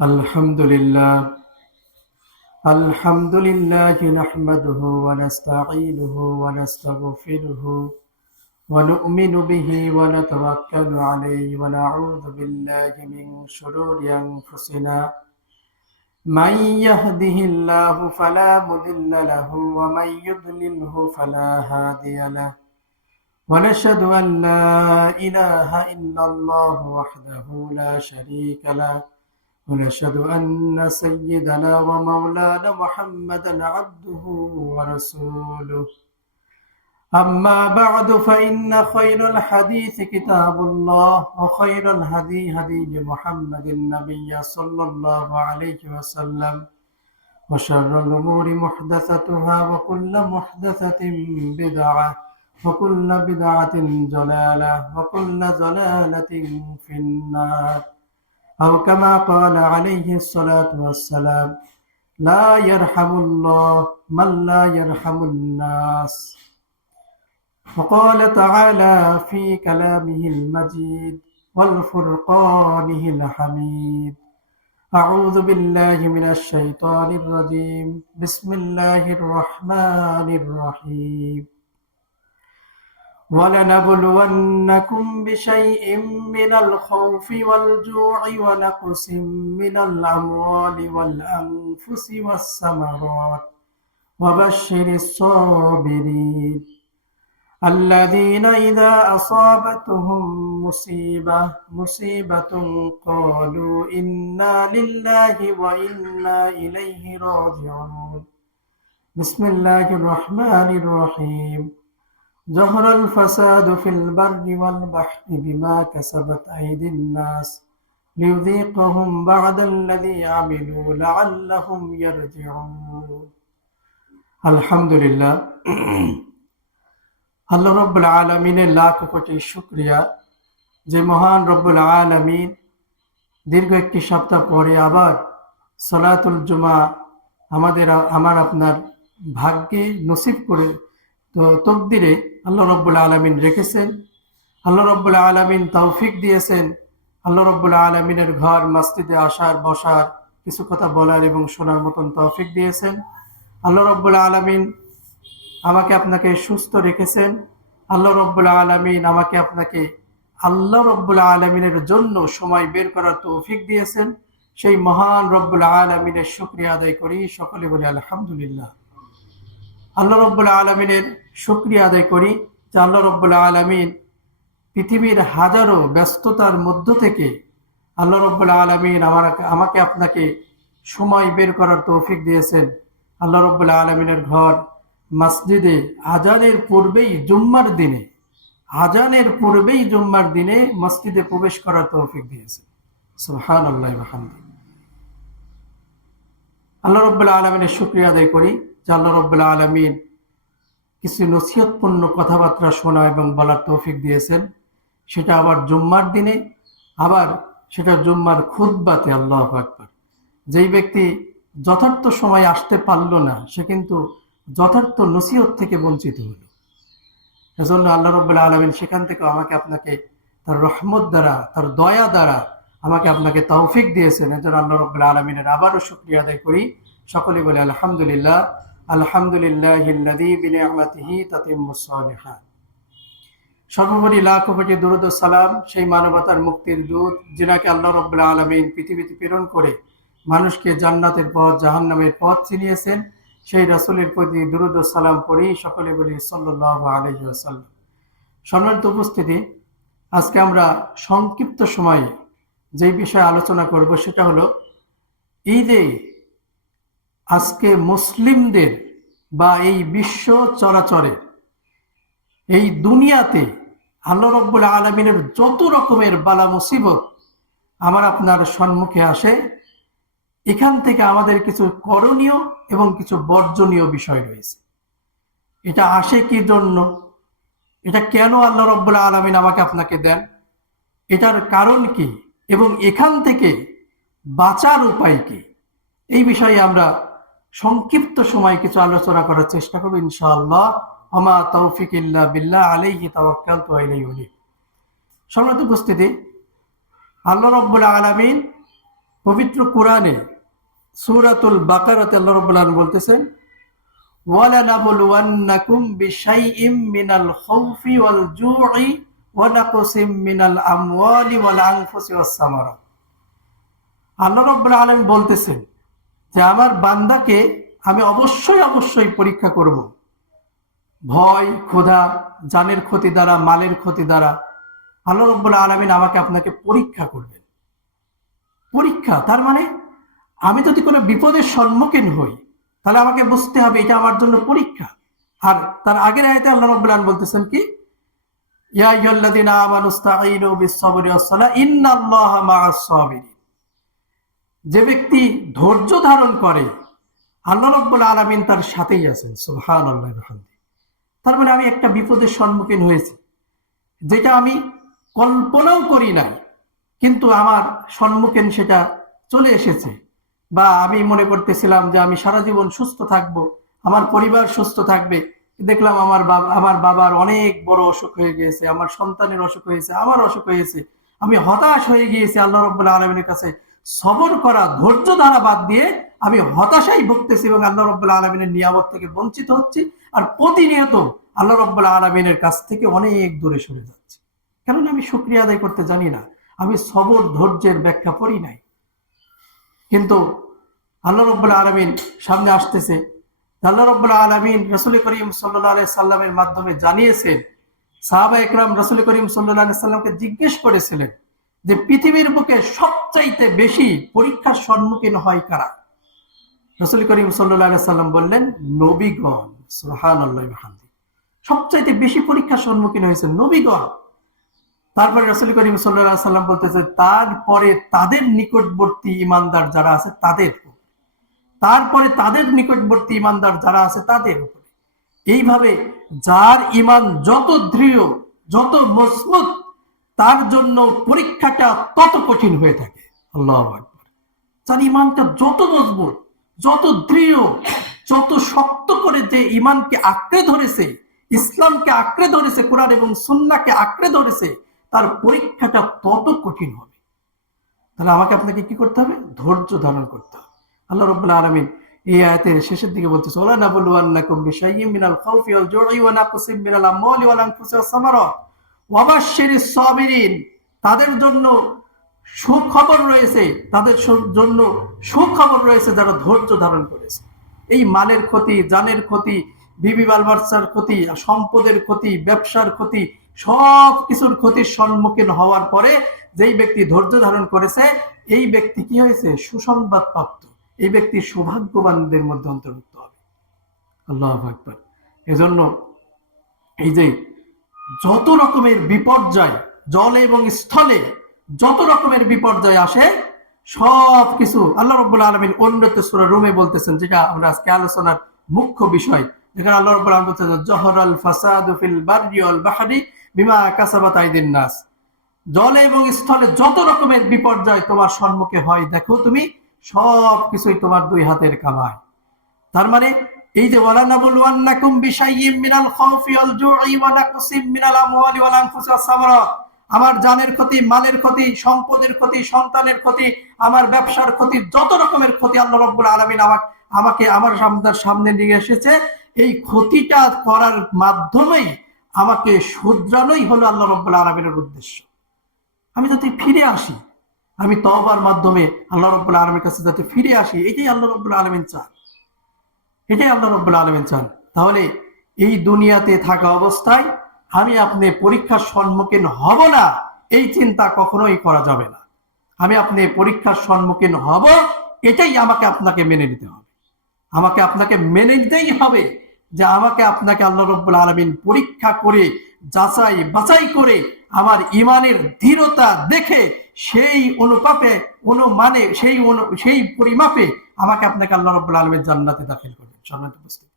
الحمد لله الحمد لله نحمده ونستعينه ونستغفره ونؤمن به ونتوكل عليه ونعوذ بالله من شرور أنفسنا من يهده الله فلا مضل له ومن يضلله فلا هادي له ونشهد أن لا إله إلا الله وحده لا شريك له ونشهد أن سيدنا ومولانا محمدا عبده ورسوله أما بعد فإن خير الحديث كتاب الله وخير الهدي هدي محمد النبي صلى الله عليه وسلم وشر الأمور محدثتها وكل محدثة بدعة وكل بدعة ضلالة وكل ضلالة في النار أو كما قال عليه الصلاة والسلام لا يرحم الله من لا يرحم الناس وقال تعالى في كلامه المجيد والفرقانه الحميد أعوذ بالله من الشيطان الرجيم بسم الله الرحمن الرحيم ولنبلونكم بشيء من الخوف والجوع ونقص من الأموال والأنفس والثمرات وبشر الصابرين الذين إذا أصابتهم مصيبة قالوا إنا لله وإنا إليه راجعون بسم الله الرحمن الرحيم ظهر الفساد في البر والبحر بما كسبت أيدي الناس ليذيقهم بعد الذي عملوا لعلهم يرجعون الحمد لله আল্লাহ রব্বুল আলামিনের লাখ কোটি শুকরিয়া যে মহান রব্বুল আলামিন দীর্ঘ একটি সপ্তাহ পরে আবার সালাতুল জুমা আমার আপনার ভাগ্যে নসিব করে তো তকদিরে আল্লাহ রব্বুল আলামিন রেখেছেন। আল্লাহ রব্বুল আলামিন তৌফিক দিয়েছেন। আল্লাহ রব্বুল আলামিনের ঘর মসজিদে আসার বসার কিছু কথা বলার এবং শোনার মতন তৌফিক দিয়েছেন। আল্লাহ রব্বুল আলামিন আমাকে আপনাকে সুস্থ রেখেছেন। আল্লাহ রব্বুল আলামিন আমাকে আপনাকে আল্লাহ রব্বুল আলামিনের জন্য সময় বের করার তৌফিক দিয়েছেন। সেই মহান রব্বুল আলামিনের শুকরিয়া আদায় করি, সকলে বলি আলহামদুলিল্লাহ। আল্লাহ রব্বুল আলামিনের শুকরিয়া আদায় করি যে আল্লাহ রব্বুল আলামিন পৃথিবীর হাজারো ব্যস্ততার মধ্য থেকে আল্লাহ রব্বুল আলামিন আমাকে আপনাকে সময় বের করার তৌফিক দিয়েছেন। আল্লাহ রব্বুল আলামিনের ঘর মসজিদে আজানের পূর্বেই জুম্মার দিনে মসজিদে প্রবেশ করার তৌফিক দিয়েছেন। সুবহানাল্লাহি ওয়া বিহামদিহি। আল্লাহ রব্বুল আলামিনের শুকরিয়া আদায় করি যে আল্লাহ রব্বুল আলামিন কিছু নসিহতপূর্ণ কথাবার্তা শোনা এবং বলার তৌফিক দিয়েছেন, সেটা আবার জুম্মার দিনে, আবার সেটা জুম্মার খুতবাতে। আল্লাহু আকবার। যেই ব্যক্তি যথার্থ সময় আসতে পারল না, সে কিন্তু যথার্থ নসিহত থেকে বঞ্চিত হল। এজন্য আল্লাহ রাব্বুল আলামিন সেখান থেকে আমাকে আপনাকে তার রহমত দ্বারা, তার দয়া দ্বারা আমাকে আপনাকে তৌফিক দিয়েছেন। এজন্য আল্লাহ রাব্বুল আলামিনের আবারও শুকরিয়া আদায় করি, সকলে বলে আলহামদুলিল্লাহ। আলহামদুলিল্লাহিল্লাযী বিনিআমাতিহি তাতিম্মুস সালিহাত। সর্বোপরি লাখ কোটি দুরূদ ও সালাম সেই মানবতার মুক্তির দূত, যিনাকে আল্লাহ রাব্বুল আলামিন পৃথিবীতে প্রেরণ করে মানুষকে জান্নাতের পথ জাহান্নামের পথ চিনিয়েছেন, সেই রাসূলের প্রতি দুরূদ ও সালাম পড়ি, সকলে বলি সাল্লাল্লাহু আলাইহি ওয়াসাল্লাম। সম্মানিত উপস্থিতি, আজকে আমরা সংক্ষিপ্ত সময়ে যেই বিষয়ে আলোচনা করব সেটা হলো ঈদে আজকে মুসলিমদের বা এই বিশ্ব চরাচরে, এই দুনিয়াতে আল্লাহ রাব্বুল আলামিনের যত রকমের বালা মুসিবত আমার আপনার সম্মুখে আসে, এখান থেকে আমাদের কিছু করণীয় এবং কিছু বর্জনীয় বিষয় রয়েছে। এটা আসে কি জন্য, এটা কেন আল্লাহ রাব্বুল আলামিন আমাকে আপনাকে দেন, এটার কারণ কি, এবং এখান থেকে বাঁচার উপায় কি, এই বিষয়ে আমরা সংক্ষিপ্ত সময় কিছু আলোচনা করার চেষ্টা করব ইনশাআল্লাহ। ওমা তৌফিক ইল্লা বিল্লাহ আলাইহি তাওয়াক্কালতু ওয়া ইলাইহি উনীব। সম্মানিত উপস্থিতি, আল্লাহ রাব্বুল আলামিন পবিত্র কোরআনে সূরাতুল বাকারাতে আল্লাহ রাব্বুল আলামিন বলতেছেন, ওয়ালানাবলুওয়ান্নাকুম বিশাইইম মিনাল খাউফি ওয়াল জু'i ওয়া নাকসিম মিনাল আমওয়ালি ওয়াল আনফুসি ওয়াস সামারাত। আল্লাহ রাব্বুল আলামিন বলতেছেন যে আমার বান্দাকে আমি অবশ্যই অবশ্যই পরীক্ষা করব, ভয়, ক্ষুধা, জানের ক্ষতি দ্বারা, মালের ক্ষতি দ্বারা আল্লাহ রাব্বুল আলামিন আমাকে আপনাকে পরীক্ষা করবেন। পরীক্ষা তার মানে আমি যদি কোনো বিপদের সম্মুখীন হই তাহলে আমাকে বুঝতে হবে এটা আমার জন্য পরীক্ষা। আর তার আগের আয়াতে আল্লাহ রাব্বুল আলামিন বলতেছেন কি, ইয়া আইয়ুহাল্লাযীনা আমানুস্তাঈনু বিস-সাবরি ওয়াস-সালাহ ইন্নাল্লাহা মা'আস সাবিরিন। যে ব্যক্তি ধৈর্য ধারণ করে আল্লাহ রাব্বুল আলামিন তার সাথেই আছেন। সুবহানাল্লাহি ওয়া বিহামদিহি। তার মানে আমি একটা বিপদের সম্মুখীন হয়েছি যেটা আমি কল্পনাও করি নাই, কিন্তু আমার সম্মুখীন সেটা চলে এসেছে। বা আমি মনে করতেছিলাম যে আমি সারা জীবন সুস্থ থাকব, আমার পরিবার সুস্থ থাকবে, দেখলাম আমার বাবার অনেক বড় অসুখ হয়ে গিয়েছে, আমার সন্তানের অসুখ হয়েছে, আমার অসুখ হয়েছে। আমি হতাশ হয়ে গিয়েছি। আল্লাহ রাব্বুল আলামিনের কাছে সবর করা, ধৈর্য ধারা বাদ দিয়ে আমি হতাশাই ভুগতেছি এবং আল্লাহ রাব্বুল আলামিনের নিয়ামত থেকে বঞ্চিত হচ্ছি। আর প্রতিনিয়ত আল্লাহ রাব্বুল আলামিনের কাছ থেকে অনেক দূরে সরে যাচ্ছি, কারণ আমি শুকরিয়া আদায় করতে জানি না, আমি সবর ধৈর্যের ব্যাখ্যা পড়ি নাই। কিন্তু আল্লাহ রাব্বুল আলামিন সামনে আসতেছে। আল্লাহ রাব্বুল আলামিন রাসূল করিম সাল্লাল্লাহু আলাইহি সাল্লামের মাধ্যমে জানিয়েছেন। সাহাবা একরাম রাসূল করিম সাল্লাল্লাহু আলাইহি সাল্লামকে জিজ্ঞেস করেছিলেন যে পৃথিবীর বুকে সবচাইতে বেশি পরীক্ষার সম্মুখীন হয় কারা? রাসূল করিম সাল্লাল্লাহু আলাইহি সাল্লাম বললেন, নবীগণ। সুবহানাল্লাহি ওয়া বিহামদিহি। সবচাইতে বেশি পরীক্ষার সম্মুখীন হয়েছে নবীগণ। তারপরে রাসূল করিম সাল্লাল্লাহু আলাইহি সাল্লাম বলতেছে, তারপরে তাদের নিকটবর্তী ঈমানদার যারা আছে তাদের, তারপরে তাদের নিকটবর্তী ঈমানদার যারা আছে তাদের উপরে। এইভাবে যার ঈমান যত দৃঢ়, যত মজবুত, তার জন্য পরীক্ষাটা তত কঠিন হয়ে থাকে। আল্লাহু আকবার। যার ঈমানটা যত মজবুত, যত দৃঢ়, যত শক্ত করে যে ঈমানকে আঁকড়ে ধরেছে, ইসলামকে আঁকড়ে ধরেছে, কোরআন এবং সুন্নাহকে আঁকড়ে ধরেছে, তার পরীক্ষাটা তত কঠিন হবে। তাহলে আমাকে আপনাকে কি করতে হবে? ধৈর্য ধারণ করতে হবে। আল্লাহ রাব্বুল আলামিন এই আয়াতের শেষের দিকে বলতেছে, ওয়ালা নাবলুওয়ান্নাকুম বিশাইইম মিনাল খাউফি ওয়াল জু'i ওয়া নাকসিম মিনাল আমওয়ালি ওয়াল আনফুসি ওয়াস সামারাত ওয়া বাশশিরিস সাবিরিন। তাদের জন্য সুখবর রয়েছে, তাদের জন্য সুখবর রয়েছে যারা ধৈর্য ধারণ করেছে। এই মালের ক্ষতি, জানের ক্ষতি, বিবি বালবাচ্চার ক্ষতি, সম্পদের ক্ষতি, ব্যবসার ক্ষতি, সব কিছুর ক্ষতির সম্মুখীন হওয়ার পরে যেই ব্যক্তি ধৈর্য ধারণ করেছে, এই ব্যক্তি কি হয়েছে? সুসংবাদ প্রাপ্ত। এই ব্যক্তি সৌভাগ্যবানদের মধ্যে অন্তর্ভুক্ত হবে। আল্লাহু আকবার। এজন্য এই যে যত রকমের বিপর্যয়, জলে এবং স্থলে যত রকমের বিপর্যয় আসে, সব কিছু আল্লাহ রাব্বুল আলামিন অন্যত সূরা রুমে বলতেছেন, যেটা আমরা আজকে আলোচনার মুখ্য বিষয়। যেখানে আল্লাহ রাব্বুল আলামিন বলতেছেন, জহরাল ফাসাদু ফিল বাররি ওয়াল বাহরি বিমা কাসাবাত আইদিন নাস। জলে এবং স্থলে যত রকমের বিপর্যয় তোমার সম্মুখে হয়, দেখো তুমি, সব কিছুই তোমার দুই হাতের কামাই। তার মানে এই যে ওয়ালা নাবলুওয়ান্নাকুম বিশাইইম মিনাল খাউফি ওয়াল জু'i ওয়া নাকসিম মিনাল আমওয়ালি ওয়াল আনফুসি ওয়াস সামারাত, আমার জানের ক্ষতি, মালের ক্ষতি, সম্পদের ক্ষতি, সন্তানের ক্ষতি, আমার ব্যবসার ক্ষতি, যত রকমের ক্ষতি আল্লাহ রাব্বুল আলামিন আমাকে আমার সামনে নিয়ে এসেছে, এই ক্ষতিটা করার মাধ্যমেই আমাকে শুধরানোই হলো আল্লাহ রাব্বুল আলামিনের উদ্দেশ্য। আমি যাতে ফিরে আসি, আমি তওবার মাধ্যমে আল্লাহ রাব্বুল আলামিনের কাছে যাতে ফিরে আসি, এটাই আল্লাহ রাব্বুল আলামিন চান, এটাই আল্লাহ রাব্বুল আলামিন চান। তাহলে এই দুনিয়াতে থাকা অবস্থায় আমি আপনি পরীক্ষার সম্মুখীন হব না, এই চিন্তা কখনোই করা যাবে না। আমি আপনি পরীক্ষার সম্মুখীন হব, এটাই আমাকে আপনাকে মেনে নিতে হবে। আমাকে আপনাকে মেনে নিতেই হবে যে আমাকে আপনাকে আল্লাহ রাব্বুল আলামিন পরীক্ষা করে, যাচাই বাছাই করে, আমার ঈমানের দৃঢ়তা দেখে সেই অনুপাতে, অনুমানে, সেই পরিমাপে আমাকে আপনাকে আল্লাহ রাব্বুল আলামিন জান্নাতে দাখিল করবেন। সম্মানিত উপস্থিতি,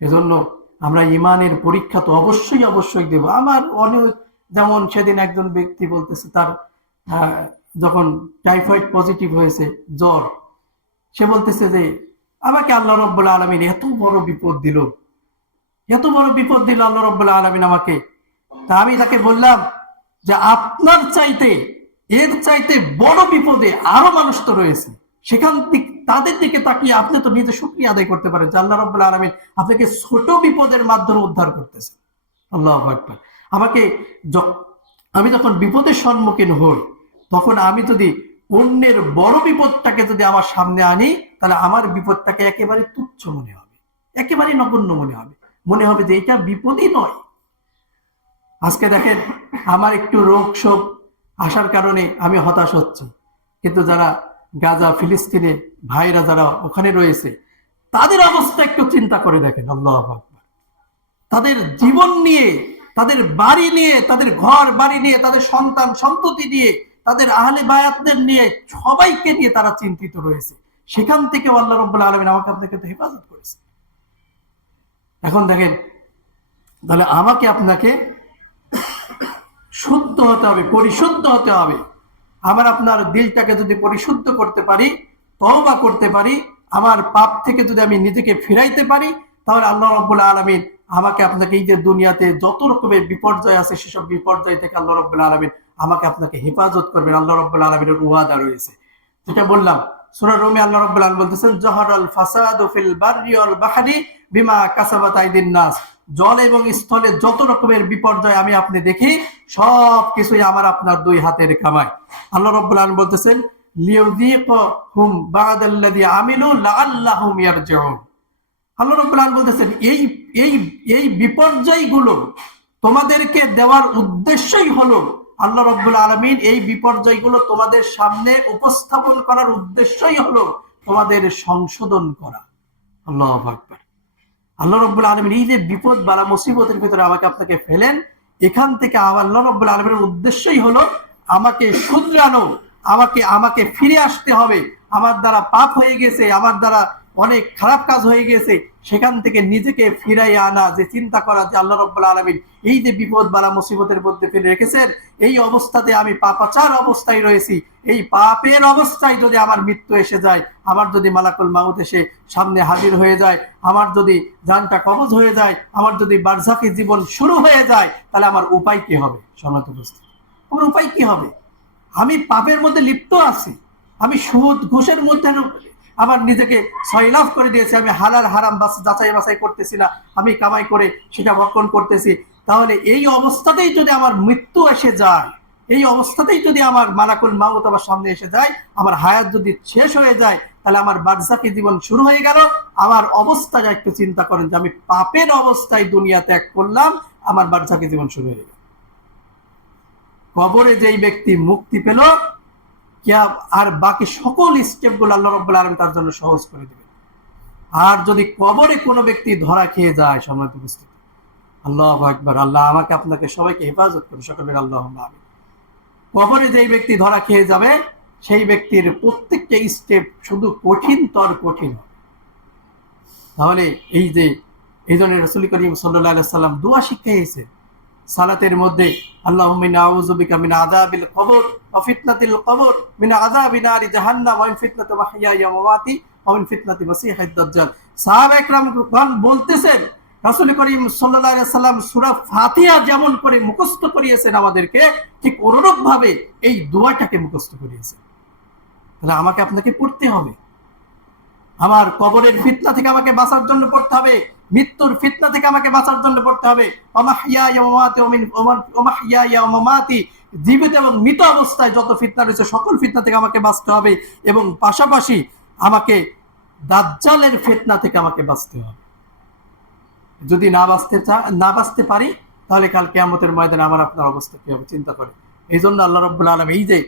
এজন্য আমরা ঈমানের পরীক্ষা তো অবশ্যই অবশ্যই দেব। আমার অনেক, যেমন সেদিন একজন ব্যক্তি বলতেছে তার যখন টাইফয়েড পজিটিভ হয়েছে, জ্বর, সে বলতেছে যে আমাকে আল্লাহ রাব্বুল আলামিন এত বড় বিপদ দিল, এত বড় বিপদ দিল আল্লাহ রাব্বুল আলামিন আমাকে। তা আমি তাকে বললাম যে আপনার চাইতে এর চাইতে বড় বিপদে আরো মানুষ তো রয়েছে, সেখান থেকে তাদের দিকে তাকিয়ে আপনি তো নিজে শুকরিয়া আদায় করতে পারেন যে আল্লাহ রাব্বুল আলামিন আপনাকে ছোট বিপদের মাধ্যমে উদ্ধার করতেছে। আল্লাহু আকবার। আমাকে আমি যখন বিপদের সম্মুখীন হই, তখন আমি যদি অন্যের বড় বিপদটাকে যদি আমার সামনে আনি, তাহলে আমার বিপদটাকে একেবারে তুচ্ছ মনে হবে, একেবারে নগণ্য মনে হবে, মনে হবে যে এটা বিপদই নয়। আজকে দেখেন, আমার একটু রোগ শোক আসার কারণে আমি হতাশ হচ্ছি, কিন্তু যারা গাজা ফিলিস্তিনে ভাইরা যারা ওখানে রয়েছে, তাদের অবস্থা একটু চিন্তা করে দেখেন। আল্লাহু আকবার। তাদের জীবন নিয়ে, তাদের বাড়ি নিয়ে, তাদের ঘর বাড়ি নিয়ে, তাদের সন্তান সন্ততি নিয়ে, তাদের আহলে বায়াতদের নিয়ে, সবাইকে নিয়ে তারা চিন্তিত রয়েছে। সেখান থেকে আল্লাহ রাব্বুল আলামিন আমাকে আপনাকে তো হেফাজত করেছে। এখন দেখেন, তাহলে আমাকে আপনাকে শুদ্ধ হতে হবে, পরিশুদ্ধ হতে হবে। আমার আপনার দিলটাকে যদি পরিশুদ্ধ করতে পারি, তওবা করতে পারি, আমার পাপ থেকে যদি আমি নিজেকে ফিরাইতে পারি, তাহলে আল্লাহ রাব্বুল আলামিন আমাকে আপনাকে এই যে দুনিয়াতে যত রকমের বিপর্যয় আছে, সেসব বিপর্যয় থেকে আল্লাহ রাব্বুল আলামিন আমাকে আপনাকে হেফাজত করবেন। আল্লাহ রাব্বুল আলামিনের ওয়াদা রয়েছে। যেটা বললাম, সূরা রুমে আল্লাহ রাব্বুল আলামিন বলতেছেন, জাহারাল ফাসাদু ফিল বাররি ওয়াল বাহরি বিমা কাসাবাত আইদিন নাস। জল এবং স্থলে যত রকমের বিপর্যয় আমি আপনি দেখি, সব কিছুই আমার আপনার দুই হাতের কামাই। আল্লাহ রাব্বুল আলামিন বলতেছেন, লিউযীকুহুম বা'দাল্লাযী আমিলু লাআল্লাহুম ইয়ারজিউন। আল্লাহ রাব্বুল আলামিন বলতেছেন, এই এই এই বিপর্যয়গুলো তোমাদেরকে দেওয়ার উদ্দেশ্যই হলো, আল্লাহ রাব্বুল আলামিন এই বিপর্যয়গুলো তোমাদের সামনে উপস্থাপন করার উদ্দেশ্যই হলো তোমাদের সংশোধন করা। আল্লাহু আকবার। আল্লাহ রাব্বুল আলামিন এই যে বিপদ বালা মুসিবতের ভিতরে আমাকে আপনাকে ফেলেন, এখান থেকে আল্লাহ রাব্বুল আলামিনের উদ্দেশ্যই হলো আমাকে শুধরানো, আমাকে ফিরে আসতে হবে। আমার দ্বারা পাপ হয়ে গেছে, আমার দ্বারা অনেক খারাপ কাজ হয়ে গেছে, সেখান থেকে নিজেকে ফিরাই আনা, যে চিন্তা করা যে আল্লাহ রাব্বুল আলামিন এই যে বিপদ বালা মুসিবতের মধ্যে ফেলে রেখেছেন, এই অবস্থাতে আমি পাপাচার অবস্থায় রয়েছি, এই পাপের অবস্থায় যদি আমার মৃত্যু এসে যায়, আমার যদি মালাকুল মাউত এসে সামনে হাজির হয়ে যায়, আমার যদি জানটা কবজ হয়ে যায়, আমার যদি বারজাখী জীবন শুরু হয়ে যায়, তাহলে আমার উপায় কি হবে? সম্মানিত উপস্থিতি, আমার উপায় কি হবে? আমি পাপের মধ্যে লিপ্ত আছি, আমি সুদ ঘুষের মধ্যে আমার নিজেকে সয়লাভ করে দিয়েছি, আমি হালাল হারাম যাচাই বাছাই করতেছি না, আমি কামাই করে সেটা ভক্ষণ করতেছি। তাহলে এই অবস্থাতেই যদি আমার মৃত্যু এসে যায়, এই অবস্থাতেই যদি আমার মালাকুল মাউত আমার সামনে এসে যায়, আমার হায়াত যদি শেষ হয়ে যায়, তাহলে আমার বারজাখী জীবন শুরু হয়ে গেল। আমার অবস্থাটা একটু চিন্তা করেন যে আমি পাপের অবস্থায় দুনিয়া ত্যাগ করলাম, আমার বারজাখী জীবন শুরু হয়ে গেল। কবরে যেই ব্যক্তি মুক্তি পেল, আর বাকি সকল স্টেপগুলো আল্লাহ রাব্বুল আলামিন তার জন্য সহজ করে দিবেন। আর যদি কবরে কোনো ব্যক্তি ধরা খেয়ে যায়, সম্মানিত উপস্থিতি, আল্লাহু আকবার, আল্লাহ আমাকে আপনাকে সবাইকে হেফাজত করুন, সকলের আল্লাহুম্মা আমিন। কবরে যেই ব্যক্তি ধরা খেয়ে যাবে, সেই ব্যক্তির প্রত্যেকটা স্টেপ শুধু কঠিনতর কঠিন হবে। তাহলে এই জন্য রাসূল করিম সাল্লাল্লাহু আলাইহি ওয়াসাল্লাম দোয়া শিখিয়েছে সালাতের মধ্যে, আল্লাহুম্মা ইন্না আউযু বিকা মিন আযাবিল কবর ওয়া ফিতনাতিল কবর, মিন আযাবি নারি জাহান্নাম, ওয়া মিন ফিতনাতি মাহইয়ায়া ওয়া মামাতি, ওয়া মিন ফিতনাতি মাসীহিদ দাজ্জাল। সাহাবায়ে কেরাম বলতেছেন, রাসূল করিম সাল্লাল্লাহু আলাইহি ওয়াসাল্লাম সূরা ফাতিহা যেমন করে মুখস্থ করিয়েছেন আমাদেরকে, ঠিক অনুরূপ ভাবে এই দোয়াটাকে মুখস্থ করিয়েছেন। তাহলে আমাকে আপনাকে পড়তে হবে। আমার কবরের ফিতনা থেকে আমাকে বাঁচার জন্য পড়তে হবে, মৃত্যুর ফিতনা থেকে আমাকে বাঁচার জন্য পড়তে হবে। জীবিত এবং মৃত অবস্থায় যত ফিতনা রয়েছে, সকল ফিতনা থেকে আমাকে বাঁচতে হবে, এবং পাশাপাশি আমাকে দাজ্জালের ফিতনা থেকে আমাকে বাঁচতে হবে। যদি না বাঁচতে পারি, তাহলে কাল কিয়ামতের ময়দানে আমার আপনার অবস্থা কি হবে চিন্তা করে। এই জন্য আল্লাহ রাব্বুল আলামিন এই যে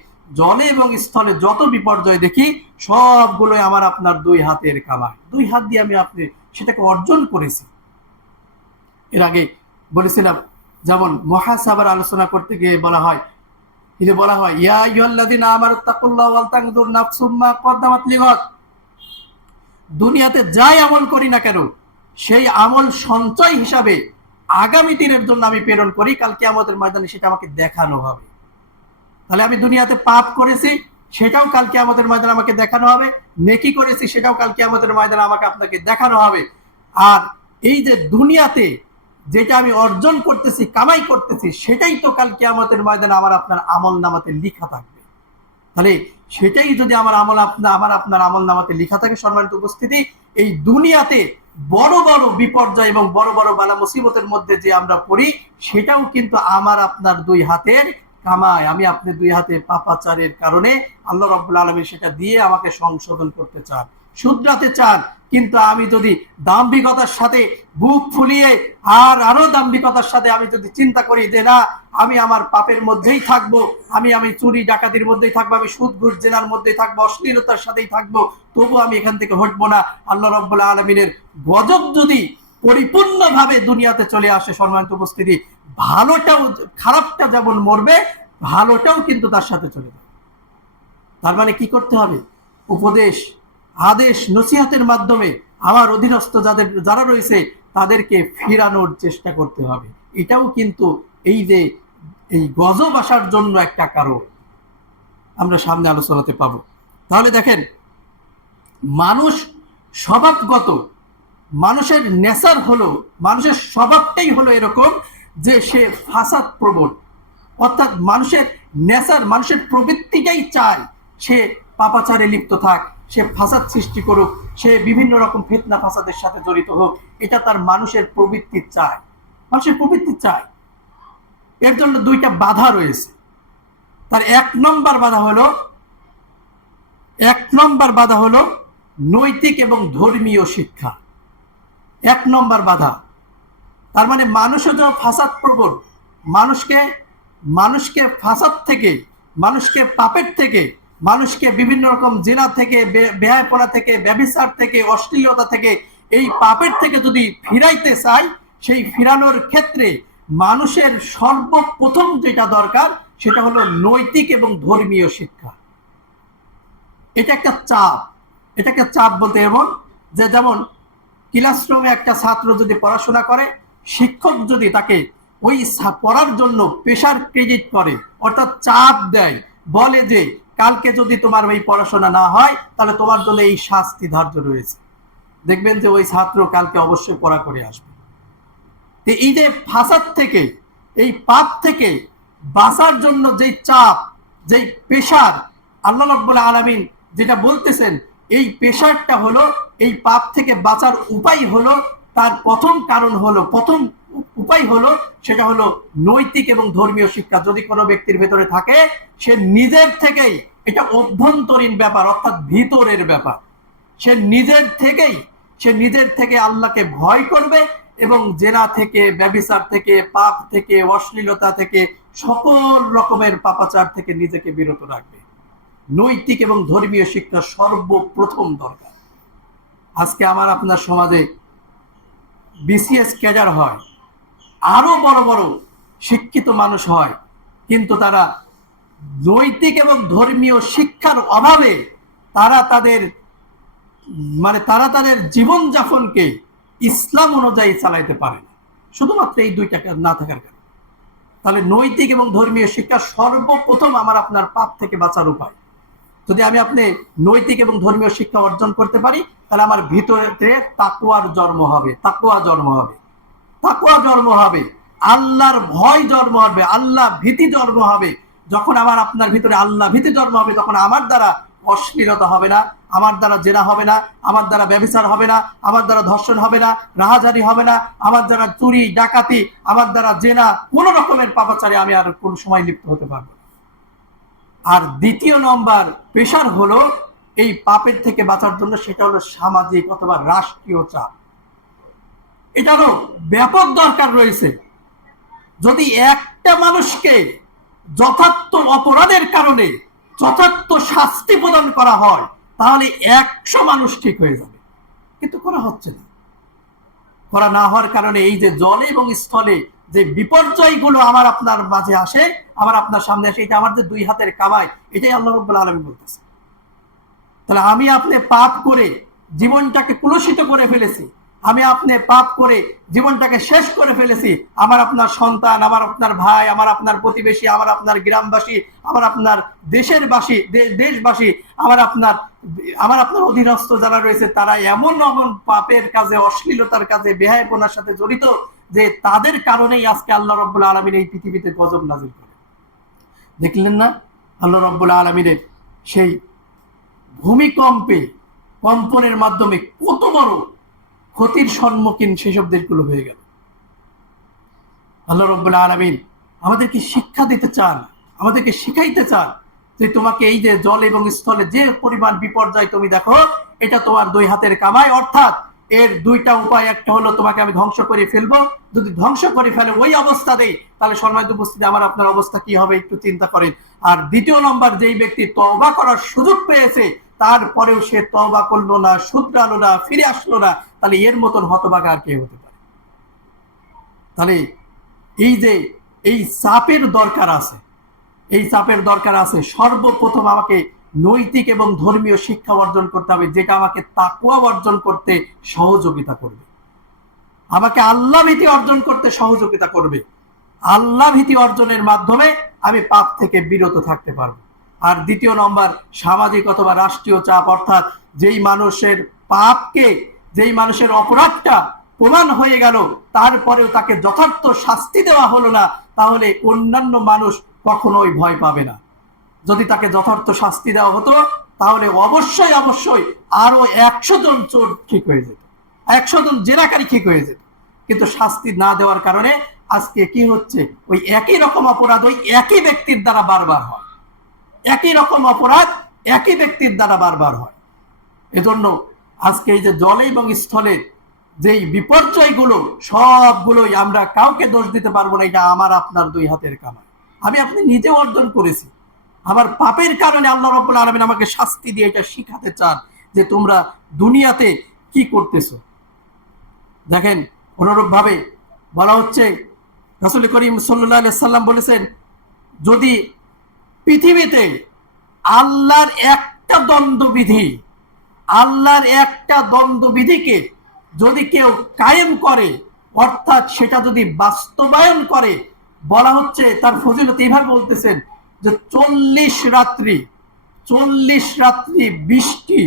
জলে এবং স্থলে যত বিপর্যয় দেখি, সবগুলোই আমার আপনার দুই হাতের কামাই। দুই হাত দিয়ে আমি আপনি সেটাকে অর্জন করেছি। এর আগে বলেছিলাম, যেমন মুহাসাবার আলোচনা করতে গিয়ে বলা হয় ইয়া আইয়ুহাল্লাযীনা আমানুত্তাকুল্লাহা ওয়াল তানজুর নাফসুম মা কদ্দামাত লিগাদ। দুনিয়াতে যাই আমল করি না কেন, সেই আমল সঞ্চয় হিসাবে আগামী দিনের জন্য আমি প্রেরণ করি, কাল কিয়ামতের ময়দানে সেটা আমাকে দেখানো হবে। তাহলে আমি দুনিয়াতে পাপ করেছি, সেটাও কাল কিয়ামতের ময়দানে আমাকে দেখানো হবে, নেকি করেছি, সেটাও কাল কিয়ামতের ময়দানে আমাকে আপনাকে দেখানো হবে। আর এই যে দুনিয়াতে যেটা আমি অর্জন করতেছি, কামাই করতেছি, সেটাই তো কাল কিয়ামতের ময়দানে আমার আপনার আমল নামাতে লেখা থাকবে। তাহলে সেটাই যদি আমার আপনার আমল নামাতে লেখা থাকে, সম্মানিত উপস্থিতি, এই দুনিয়াতে বড় বড় বিপর্যয় এবং বড় বড় বালা মুসিবতের মধ্যে যে আমরা পড়ি, সেটাও কিন্তু আমার আপনার দুই হাতের কামাই। আমি আপনি দুই হাতে পাপাচারের কারণে আল্লাহ রাব্বুল আলামিন সেটা দিয়ে আমাকে সংশোধন করতে চান, শুধরাতে চান। কিন্তু আমি যদি দাম্ভিকতার সাথে বুক ফুলিয়ে আরো দাম্ভিকতার সাথে আমি যদি চিন্তা করি যে না, আমি আমার পাপের মধ্যেই থাকবো, আমি চুরি ডাকাতির মধ্যেই থাকবো, আমি সুদ ঘুষ জেনার মধ্যেই থাকবো, অশ্লীলতার সাথেই থাকবো, তবু আমি এখান থেকে হটবো না, আল্লাহ রাব্বুল আলামিনের গজব যদি পরিপূর্ণভাবে দুনিয়াতে চলে আসে, সম্মানিত উপস্থিতি, ভালোটাও, খারাপটা যেমন মরবে, ভালোটাও কিন্তু তার সাথে চলে যাবে। তার মানে কি করতে হবে? উপদেশ, আদেশ, নসিহতের মাধ্যমে আমার অধীনস্থ যারা রয়েছে তাদেরকে ফিরানোর চেষ্টা করতে হবে। এটাও কিন্তু এই গজব আসার জন্য একটা কারণ, আমরা সামনে আলোচনাতে পাবো। তাহলে দেখেন, মানুষ স্বভাবগত, মানুষের নেচার হলো, মানুষের স্বভাবটাই হলো এরকম যে সে ফাসাদ প্রবণ, অর্থাৎ মানুষের নেচার, মানুষের প্রবৃত্তিটাই চায় সে পাপাচারে লিপ্ত থাক, সে ফাসাদ সৃষ্টি করুক, সে বিভিন্ন রকম ফিতনা ফাসাদের সাথে জড়িত হোক। এটা তার মানুষের প্রবৃত্তি চায়, মানুষের প্রবৃত্তি চায়। এর জন্য দুইটা বাধা রয়েছে। তার এক নম্বর বাধা হলো নৈতিক এবং ধর্মীয় শিক্ষা। এক নম্বর বাধা। তার মানে মানুষও যখন ফাসাদ প্রবণ, মানুষকে ফাসাদ থেকে, মানুষকে পাপের থেকে, মানুষকে বিভিন্ন রকম জিনা থেকে, বেহায়াপনা থেকে, ব্যভিচার থেকে, অশ্লীলতা থেকে, এই পাপের থেকে যদি ফিরাইতে চাই, সেই ফিরানোর ক্ষেত্রে মানুষের সর্বপ্রথম যেটা দরকার সেটা হলো নৈতিক এবং ধর্মীয় শিক্ষা। এটা একটা চাপ। এটাকে চাপ বলতে এমন যে, যেমন ক্লাসরুমে একটা ছাত্র যদি পড়াশোনা করে, শিক্ষক যদি তাকে ওই পড়ার জন্য প্রেশার ক্রেডিট করে, অর্থাৎ চাপ দেয়, বলে যে কালকে যদি তোমার ওই পড়াশোনা না হয় তাহলে তোমার জন্য এই শাস্তি ধার্য রয়েছে, দেখবেন যে ওই ছাত্র কালকে অবশ্যই পড়া করে আসবে। এই যে ফাসাদ থেকে, এই পাপ থেকে বাঁচার জন্য যেই চাপ, যেই প্রেশার, আল্লাহ রাব্বুল আলামিন যেটা বলতেছেন, এই প্রেশারটা হলো, এই পাপ থেকে বাঁচার উপায় হলো, তার প্রথম উপায় হলো সেটা হলো নৈতিক এবং ধর্মীয় শিক্ষা। যদি কোনো ব্যক্তির ভেতরে থাকে, সে নিজের থেকেই, এটা অভ্যন্তরীণ ব্যাপার, অর্থাৎ ভিতরের ব্যাপার, সে নিজের থেকে আল্লাহকে ভয় করবে এবং জেনা থেকে, ব্যভিচার থেকে, পাপ থেকে, অশ্লীলতা থেকে, সকল রকমের পাপাচার থেকে নিজেকে বিরত রাখবে। নৈতিক এবং ধর্মীয় শিক্ষা সর্বপ্রথম দরকার। আজকে আমার আপনার সমাজে বিসিএস ক্যাডার হয়, আরো বড় বড় শিক্ষিত মানুষ হয়, কিন্তু তারা নৈতিক এবং ধর্মীয় শিক্ষার অভাবে তারা তাদের জীবনযাপনকে ইসলাম অনুযায়ী চালাইতে পারে না, শুধুমাত্র এই দুইটা না থাকার কারণে। তাহলে নৈতিক এবং ধর্মীয় শিক্ষা সর্বপ্রথম আমার আপনার পাপ থেকে বাঁচার উপায়। যদি আপনি নৈতিক এবং ধর্মীয় শিক্ষা অর্জন করতে পারি, তাহলে আমার ভিতরে তাকওয়ার জন্ম হবে, আল্লাহর ভয় জন্ম হবে, আল্লাহ ভীতি জন্ম হবে। যখন আমার আপনার ভিতরে আল্লাহ ভীতি জন্ম হবে, তখন আমার দ্বারা অশ্লীলতা হবে না, আমার দ্বারা জেনা হবে না, আমার দ্বারা ব্যভিচার হবে না, আমার দ্বারা ধর্ষণ হবে না, রাহাজানি হবে না, আমার দ্বারা চুরি ডাকাতি, আমার দ্বারা জেনা, কোন রকমের পাপাচারে আমি আর কোন সময় লিপ্ত হতে পারবো। আর দ্বিতীয় নম্বর প্রেশার হলো এই পাপের থেকে বাঁচার জন্য, সেটা হলো সামাজিক অথবা রাষ্ট্রীয় চাপ। এটারও ব্যাপক দরকার রয়েছে। যদি একটা মানুষকে যথার্থ অপরাধের কারণে যথার্থ শাস্তি প্রদান করা হয়, তাহলে 100 মানুষ ঠিক হয়ে যাবে, কিন্তু করা হচ্ছে না। করা না হওয়ার কারণে এই যে জলে এবং স্থলে যে বিপর্যয়গুলো আমার আপনার মাঝে আসে, আমার আপনার সামনে আসে, এটা আমাদের দুই হাতের কামাই, এটাই আল্লাহ রাব্বুল আলামিন বলতেছে। তাহলে আমি আপনি পাপ করে জীবনটাকে কুলসিত করে ফেলেছি, আমি আপনি পাপ করে জীবনটাকে শেষ করে ফেলেছি। আমার আপনার সন্তান, আমার আপনার ভাই, আমার আপনার প্রতিবেশী, আমার আপনার গ্রামবাসী, আমার আপনার দেশবাসী, আমার আপনার অধীনস্থ যারা রয়েছে, তারা এমন পাপের কাজে, অশ্লীলতার কাজে, বেহায়াপনার সাথে জড়িত যে তাদের কারণেই আজকে আল্লাহ রাব্বুল আলামিন এই পৃথিবীতে গজব নাযিল করে। দেখলেন না আল্লাহ রাব্বুল আলামিনের সেই কম্পনের মাধ্যমে কত বড় ক্ষতির সম্মুখীন সেসব দেশগুলো হয়ে গেল। আল্লাহ রাব্বুল আলামিন আমাদেরকে শিক্ষা দিতে চান, আমাদেরকে শিখাইতে চান যে তোমাকে এই যে জল এবং স্থলে যে পরিমাণ বিপর্যয় তুমি দেখো, এটা তোমার দুই হাতের কামাই। অর্থাৎ এর দুইটা উপায়, একটা হলো তোমাকে আমি ধ্বংস করে ফেলবো, যদি ধ্বংস করে ফেলে ওই অবস্থা দেই, তাহলে সম্মানিত উপস্থিতি আমার আপনার অবস্থা কি হবে একটু চিন্তা করেন। আর দ্বিতীয় নম্বর, যেই ব্যক্তি তওবা করার সুযোগ পেয়েছে তারপরেও সে তওবা করলো না, শুধরালো না, ফিরে আসলো না, তাহলে এর মতন হতভাগা আর কে হতে পারে? তাহলে এই যে এই চাপের দরকার আছে, এই চাপের দরকার আছে, সর্বপ্রথম আমাকে নৈতিক এবং ধর্মীয় শিক্ষা অর্জন করতে হবে, যেটা আমাকে তাকওয়া অর্জন করতে সহযোগিতা করবে, আমাকে আল্লাহ ভীতি অর্জন করতে সহযোগিতা করবে। আল্লাহ ভীতি অর্জনের মাধ্যমে আমি পাপ থেকে বিরত থাকতে পারবো। আর দ্বিতীয় নম্বর, সামাজিক অথবা রাষ্ট্রীয় চাপ, অর্থাৎ যেই মানুষের পাপকে, যেই মানুষের অপরাধটা প্রমাণ হয়ে গেল তারপরেও তাকে যথার্থ শাস্তি দেওয়া হলো না, তাহলে অন্যান্য মানুষ কখনোই ভয় পাবে না। যদি তাকে যথার্থ শাস্তি দেওয়া হতো তাহলে অবশ্যই অবশ্যই আরো 100 জন চোর ঠিক হয়ে যেত, 100 জন জেনাকারী ঠিক হয়ে যেত। কিন্তু শাস্তি না দেওয়ার কারণে আজকে কি হচ্ছে, ওই একই রকম অপরাধ ওই একই ব্যক্তির দ্বারা বারবার হয়, একই রকম অপরাধ একই ব্যক্তির দ্বারা বারবার হয়। এজন্য আজকে এই যে জলে এবং স্থলে যেই বিপর্যয়গুলো, সবগুলোই আমরা কাউকে দোষ দিতে পারবো না, এটা আমার আপনার দুই হাতের কামাই, আমি আপনি নিজে অর্জন করেছি। আমার পাপের কারণে আল্লাহ রাব্বুল আলামিন আমাকে শাস্তি দিয়ে এটা শিখাতে চান যে তোমরা দুনিয়াতে কি করতেছো। দেখেন, অনুরূপ ভাবে বলা হচ্ছে, রাসূল করিম সাল্লাল্লাহু আলাইহি সাল্লাম বলেছেন, যদি পৃথিবীতে আল্লাহর একটা দ্বন্দ্ববিধি, আল্লাহর একটা দ্বন্দ্ববিধিকে যদি কেউ কায়েম করে, অর্থাৎ সেটা যদি বাস্তবায়ন করে, বলা হচ্ছে তার ফজিলত এইভাবে বলতেছেন যে 40 রাত্রি বৃষ্টি,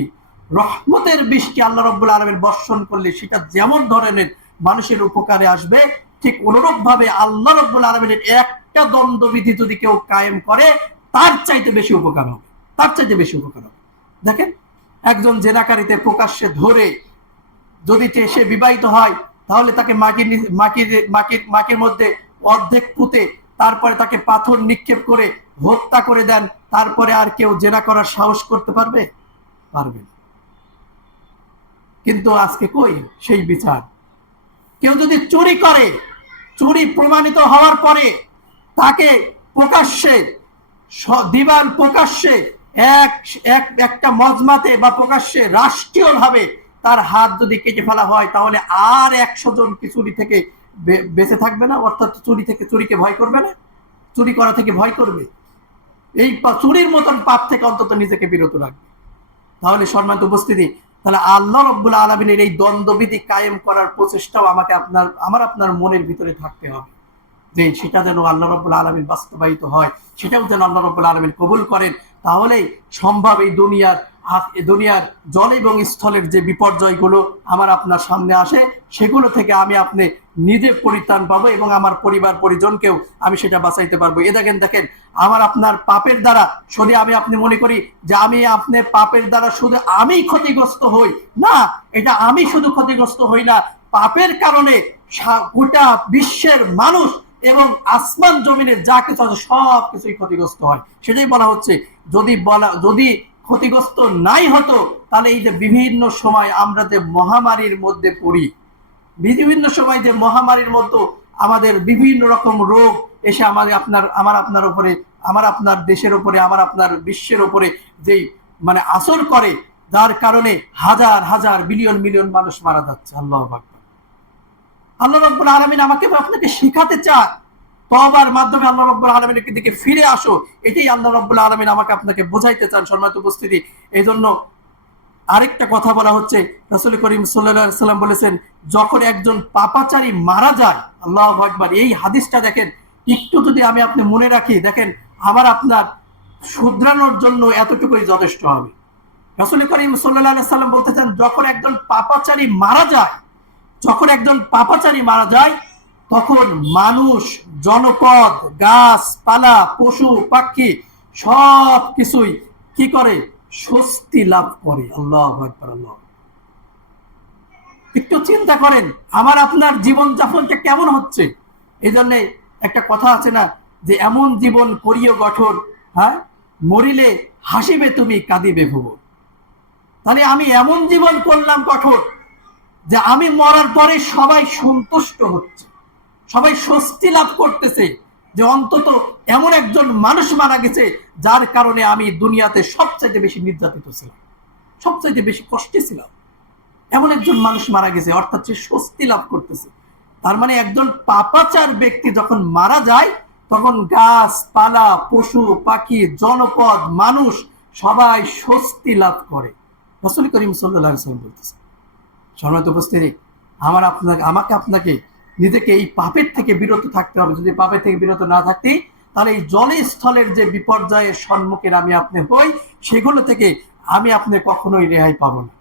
রহমতের বৃষ্টি আল্লাহ রাব্বুল আলামিন বর্ষণ করলে সেটা যেমন ধরনের মানুষের উপকারে আসবে, ঠিক অনুরূপ ভাবে আল্লাহ রাব্বুল আলামিনের একটা দ্বন্দ্ববিধি যদি কেউ কায়েম করে তার চাইতে বেশি উপকার হবে, তার চাইতে বেশি উপকার হবে। দেখেন, একজন জেনাকারীতে প্রকাশ্যে ধরে যদি সে বিবাহিত হয়, তাহলে তাকে মাটির মধ্যে অর্ধেক পুঁতে তারপরে তাকে পাথর নিক্ষেপ করে হত্যা করে দেন, তারপরে আর কেউ জেনা করার সাহস করতে পারবে? পারবে না। কিন্তু আজকে কই সেই বিচার? কেউ যদি চুরি করে, চুরি প্রমাণিত হওয়ার পরে তাকে প্রকাশ্যে, দিবাল প্রকাশ্যে একটা মজমাতে বা প্রকাশ্যে রাষ্ট্রীয়ভাবে তার হাত যদি কেটে ফেলা হয়, তাহলে আর 100 জন কি চুরি থেকে বেঁচে থাকবে না? অর্থাৎ চুরিকে ভয় করবে না, চুরি করা থেকে ভয় করবে। এই চুরির মতন পাপ থেকে অন্তত নিজেকে বিরত রাখবে। তাহলে সম্মানিত উপস্থিতি, তাহলে আল্লাহ রাব্বুল আলামিনের এই দ্বন্দ্ববিধি কায়েম করার প্রচেষ্টাও আমার আপনার মনের ভিতরে থাকতে হবে, যে সেটা যেন আল্লাহ রাব্বুল আলামিন বাস্তবায়িত হয়, সেটাও যেন আল্লাহ রাব্বুল আলামিন কবুল করেন। তাহলেই সম্ভব এই দুনিয়ার জল এবং স্থলের যে বিপর্যয়গুলো আমার আপনার সামনে আসে, সেগুলো থেকে আমি আপনি নিজে পরিত্রাণ পাবো এবং আমার পরিবার পরিজনকেও আমি সেটা বাঁচাইতে পারবো। দেখেন আমার আপনার পাপের দ্বারা শুধু আমি আপনি মনে করি যে আমি আপনি পাপের দ্বারা শুধু আমি ক্ষতিগ্রস্ত হই না, এটা আমি শুধু ক্ষতিগ্রস্ত হই না, পাপের কারণে গোটা বিশ্বের মানুষ এবং আসমান জমিনের যা কিছু আছে সব কিছুই ক্ষতিগ্রস্ত হয়। সেটাই বলা হচ্ছে, যদি ক্ষতিগ্রস্ত নাই হতো, তাহলে এই যে বিভিন্ন সময় আমরা যে মহামারীর মধ্যে পড়ি, বিভিন্ন সময় যে মহামারীর মতো আমাদের বিভিন্ন রকম রোগ এসে আমার আপনার উপরে, আমার আপনার দেশের উপরে, আমার আপনার বিশ্বের উপরে যেই আসর করে, যার কারণে হাজার হাজার মিলিয়ন মিলিয়ন মানুষ মারা যাচ্ছে। আল্লাহু আকবার। আল্লাহ রাব্বুল আলামিন আমাকে আপনাকে শিখাতে চান, তওবার মাধ্যমে আল্লাহ রাব্বুল আলামিনের দিকে ফিরে আসো, এটাই আল্লাহ রাব্বুল আলামিন আমাকে আপনাকে বোঝাইতে চান। সম্মানিত উপস্থিতি, এই জন্য আরেকটা কথা বলা হচ্ছে, রাসূল করিম সাল্লাল্লাহু আলাইহি সাল্লাম বলেছেন, যখন একজন পাপাচারী মারা যায়, আল্লাহু আকবার, এই হাদিসটা দেখেন, একটু যদি আমি আপনি মনে রাখি, দেখেন আমার আপনার শুধরানোর জন্য এতটুকুই যথেষ্ট হবে। রাসূল করিম সাল্লাল্লাহু আলাইহি সাল্লাম বলতেছেন, যখন একজন পাপাচারী মারা যায়, তখন মানুষ, জনপদ, গাছপালা, পশু পাখি সব কিছুই কি করে? স্বস্তি লাভ করে। আল্লাহু আকবার, আল্লাহ। একটু চিন্তা করেন আমার আপনার জীবন যাপনটা কেমন হচ্ছে। এই জন্যে একটা কথা আছে না, যে এমন জীবন করিও গঠন, হ্যাঁ, মরিলে হাসিবে তুমি কাঁদিবে ভুবন। তাহলে আমি এমন জীবন করলাম কঠোর যে আমি মরার পরে সবাই সন্তুষ্ট হচ্ছে, সবাই স্বস্তি লাভ করতেছে, যে অন্তত এমন একজন মানুষ মারা গেছে যার কারণে আমি দুনিয়াতে সবচাইতে বেশি নির্যাতিত ছিলাম, সবচাইতে বেশি কষ্টে ছিলাম। এমন একজন মানুষ মারা গেছে, অর্থাৎ সে স্বস্তি লাভ করতেছে। তার মানে একজন পাপাচার ব্যক্তি যখন মারা যায় তখন গাছপালা, পশু পাখি, জনপদ, মানুষ সবাই স্বস্তি লাভ করে। রাসূল করিম সাল্লাল্লাহু আলাইহি ওয়াসাল্লাম বলতেছে। সম্মানিত উপস্থিতি, আমাকে আপনাকে নিজেকে এই পাপের থেকে বিরত থাকতে হবে। যদি পাপের থেকে বিরত না থাকতে, তাহলে এই জলে স্থলের যে বিপর্যয়ের সম্মুখীন আমি আপনি হই, সেগুলো থেকে আমি আপনি কখনোই রেহাই পাবো না।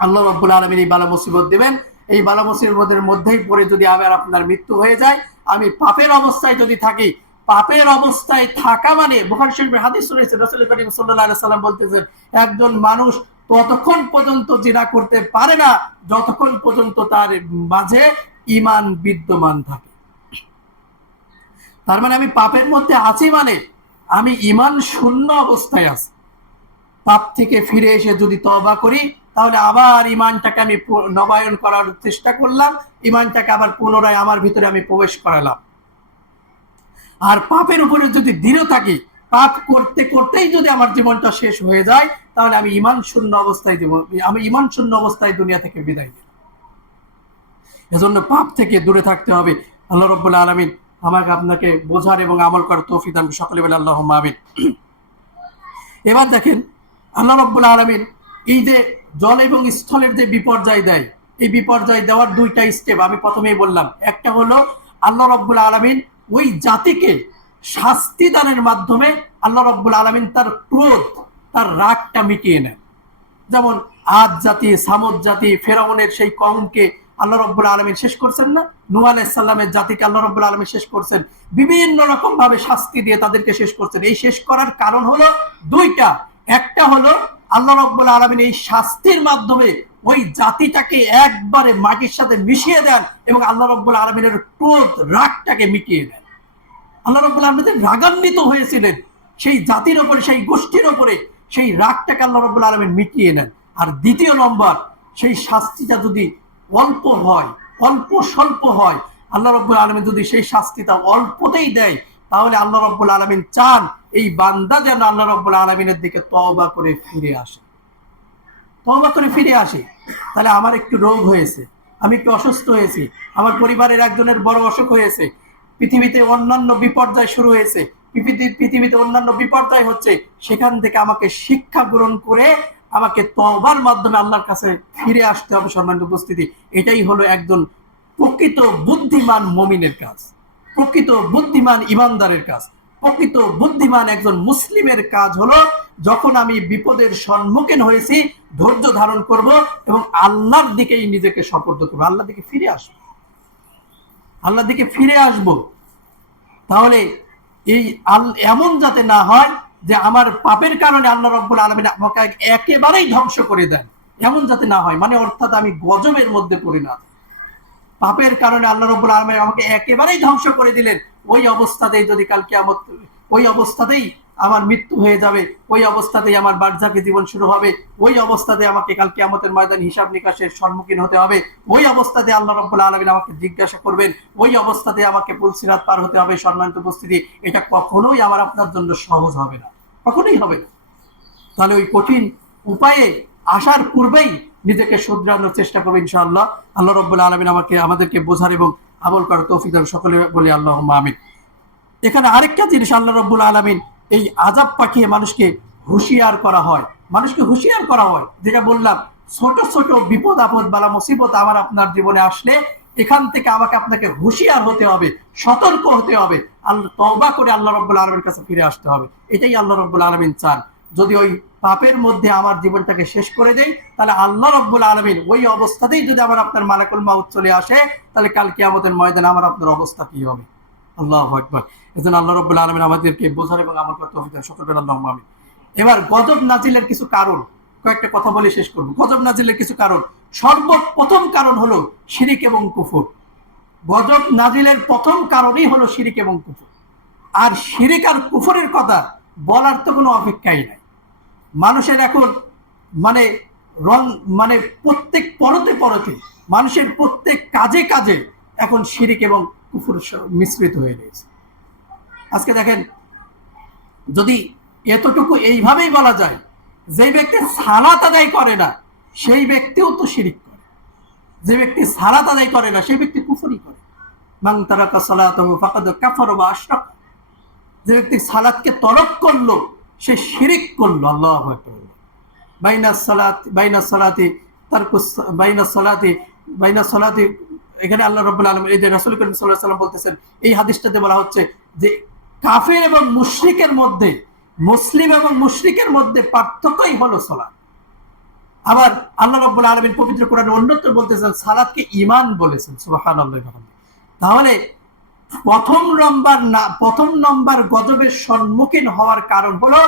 আল্লাহ রাব্বুল আলামিন এই বালা মুসিবত দেবেন। এই বালা মুসিবতের মধ্যেই পড়ে যদি আমার আপনার মৃত্যু হয়ে যায়, আমি পাপের অবস্থায় যদি থাকি, পাপের অবস্থায় থাকা মানে বুখারী শরীফের হাদিস রয়েছে, রাসূল করিম সাল্লাল্লাহু আলাইহি ওয়াসাল্লাম বলতেছেন, একজন মানুষ ততক্ষণ পর্যন্ত জিনা করতে পারে না যতক্ষণ পর্যন্ত তার মাঝে ঈমান বিদ্যমান থাকে। তার মানে আমি পাপের মধ্যে আছি, মানে আমি ঈমান শূন্য অবস্থায় আছি। পাপ থেকে ফিরে এসে যদি তওবা করি, তাহলে আবার ঈমানটাকে আমি নবায়ন করার চেষ্টা করলাম, ঈমানটাকে আবার পুনরায় আমার ভিতরে আমি প্রবেশ করালাম। আর পাপের উপরে যদি দৃঢ় থাকি, পাপ করতে করতেই যদি আমার জীবনটা শেষ হয়ে যায়, তাহলে আমি ঈমান শূন্য অবস্থায় দুনিয়া থেকে বিদায় নিই। এজন্য পাপ থেকে দূরে থাকতে হবে। আল্লাহ রাব্বুল আলামিন আমাকে আপনাকে বোঝার এবং আমল করার তৌফিক দান। সকলে বলে আল্লাহুম্মা আমিন। এবার দেখেন আল্লাহ রাব্বুল আলামিন এই যে জল এবং স্থলের যে বিপর্যয় দেয়, এই বিপর্যয় দেওয়ার দুইটা স্টেপ আমি প্রথমেই বললাম। একটা হলো আল্লাহ রাব্বুল আলামিন ওই জাতিকে শাস্তি দানের মাধ্যমে আল্লাহ রাব্বুল আলামিন তার ক্রোধ, তার রাগটা মিটিয়ে নেন। যেমন আদ জাতি, সামুদ জাতি, ফেরাউনের সেই কওমকে আল্লাহ রাব্বুল আলামিন শেষ করছেন না? নূহ আলাইহিস সালামের জাতিকে আল্লাহ রাব্বুল আলামিন শেষ করছেন, বিভিন্ন রকম ভাবে শাস্তি দিয়ে তাদেরকে শেষ করছেন। এই শেষ করার কারণ হলো দুইটা। একটা হলো আল্লাহ রাব্বুল আলামিন এই শাস্তির মাধ্যমে ওই জাতিটাকে একবারে মাটির সাথে মিশিয়ে দেন এবং আল্লাহ রাব্বুল আলামিনের ক্রোধ, রাগটাকে মিটিয়ে দেন। আল্লাহ রাব্বুল আলামিন রাগান্বিত হয়েছিলেন সেই জাতির উপরে, সেই গোষ্ঠীর উপরে, সেই রাগটাকে আল্লাহ রাব্বুল আলামিন মিটিয়ে নেন। আর দ্বিতীয় নম্বর, সেই শাস্তিটা যদি অল্প হয়, অল্প স্বল্প হয়, আল্লাহ রাব্বুল আলামিন যদি সেই শাস্তিটা অল্পতেই দেয়, তাহলে আল্লাহ রাব্বুল আলামিন চান এই বান্দা যেন আল্লাহ রাব্বুল আলামিনের দিকে তওবা করে ফিরে আসে, তওবা করে ফিরে আসে। তাহলে আমার একটু রোগ হয়েছে, আমি একটু অসুস্থ হয়েছি, আমার পরিবারের একজনের বড় অসুখ হয়েছে, পৃথিবীতে অন্যান্য বিপর্যয় শুরু হয়েছে, পৃথিবীতে অন্যান্য বিপর্যয় হচ্ছে, সেখান থেকে আমাকে শিক্ষা গ্রহণ করে আমাকে তওবার মাধ্যমে আল্লাহর কাছে ফিরে আসতে হবে। সম্মানিত উপস্থিতি, এটাই হলো একজন প্রকৃত বুদ্ধিমান মুমিনের কাজ, প্রকৃত বুদ্ধিমান ইমানদারের কাজ, প্রকৃত বুদ্ধিমান একজন মুসলিমের কাজ হলো যখন আমি বিপদের সম্মুখীন হয়েছি ধৈর্য ধারণ করব এবং আল্লাহর দিকেই নিজেকে সুপর্দ করব, আল্লাহর দিকে ফিরে আসবো, আল্লাহর দিকে ফিরে আসব। তাহলে এই এমন যাতে না হয় যে আমার পাপের কারণে আল্লাহ রাব্বুল আলামিন আমাকে একেবারেই ধ্বংস করে দেন, এমন যাতে না হয়। মানে অর্থাৎ আমি গজবের মধ্যে পড়ি না, পাপের কারণে আল্লাহ রাব্বুল আলামিন আমাকে একেবারেই ধ্বংস করে দিলেন, ওই অবস্থাতেই যদি কাল কিয়ামত, ওই অবস্থাতেই আমার মৃত্যু হয়ে যাবে, ওই অবস্থাতেই আমার বারজাখী জীবন শুরু হবে, ওই অবস্থাতে আমাকে কাল কিয়ামতের ময়দান হিসাব নিকাশের সম্মুখীন হতে হবে, ওই অবস্থাতে আল্লাহ রাব্বুল আলামিন আমাকে জিজ্ঞাসা করবেন, ওই অবস্থাতে আমাকে পুলসিরাত পার হতে হবে। সম্মানিত উপস্থিতি, এটা কখনোই আমার আপনার জন্য সহজ হবে না, কখনোই হবে না। তাহলে ওই কঠিন উপায়ে আসার পূর্বেই নিজেকে শুধরানোর চেষ্টা করবো ইনশাআল্লাহ। আল্লাহ রাব্বুল আলামিন আমাদেরকে বোঝার এবং আমল করার তৌফিক দান। সকলে বলি আল্লাহুম্মা আমিন। এখানে আরেকটা জিনিস আল্লাহ রাব্বুল আলামিন এই আযাব পাঠিয়ে মানুষকে হুঁশিয়ার করা হয়, মানুষকে হুঁশিয়ার করা হয়। যেটা বললাম, ছোট ছোট বিপদ আপদ বালা মুসিবত আমার আপনার জীবনে আসলে এখান থেকে আমাকে আপনাকে হুঁশিয়ার হতে হবে, সতর্ক হতে হবে, আল্লাহ তওবা করে আল্লাহ রাব্বুল আলামিনের কাছে ফিরে আসতে হবে। এটাই আল্লাহ রাব্বুল আলামিন চান। যদি ওই পাপের মধ্যে আমার জীবনটাকে শেষ করে দেই, তাহলে আল্লাহ রাব্বুল আলামিন ওই অবস্থাতেই যদি আমার আপনার মালাকুল মাউত চলে আসে, তাহলে কাল কিয়ামতের ময়দানে আমার আপনার অবস্থা কি হবে? আল্লাহু আকবার। এজন্য আল্লাহ রাব্বুল আলামিন আমাদেরকে বোঝার এবং আমল করতে তৌফিক দান। সকলে আল্লাহুম্মা আমিন। এবার গজব নাজিলের কিছু কারণ, কয়েকটা কথা বলে শেষ করব। গজব নাজিলের কিছু কারণ, সর্বপ্রথম কারণ হলো শিরিক এবং কুফর। গজব নাজিলের প্রথম কারণই হলো শিরিক এবং কুফর। আর শিরিক আর কুফরের কথা বলার তো কোনো অপেক্ষাই নাই। মানুষের এখন মানে রং মানে প্রত্যেক পরতে পরতে মানুষের প্রত্যেক কাজে কাজে এখন শিরিক এবং কুফর মিশ্রিত হয়ে রয়েছে। আজকে দেখেন, যদি এতটুকু এইভাবেই বলা যায়, যে ব্যক্তি সালাত আদায় করে না সেই ব্যক্তিও তো শিরিক করে, যে ব্যক্তি সালাত আদায় করে না সেই ব্যক্তি কুফরি করে। মান তারাকা সালাতাহু ফাকাদ কাফারা ওয়া আশরাক, যে ব্যক্তি সালাতকে তরক করলো সে শিরিক করলো। আল্লাহু আকবার। এখানে আল্লাহ রাব্বুল আলামিন, এই যে রাসূল করিম সাল্লাল্লাহু আলাইহি ওয়াসাল্লাম বলতেছেন, এই হাদিসটাতে বলা হচ্ছে যে কাফের এবং মুশরিকের মধ্যে, মুসলিম এবং মুশরিকের মধ্যে পার্থক্যই হলো সালাত। আবার আল্লাহ রাব্বুল আলামিন পবিত্র কোরআনে অন্যত্র বলতেছেন সালাতকে ঈমান বলেছেন। সুবহানাল্লাহ। তাহলে প্রথম নম্বর গজবের সম্মুখীন হওয়ার কারণ হলো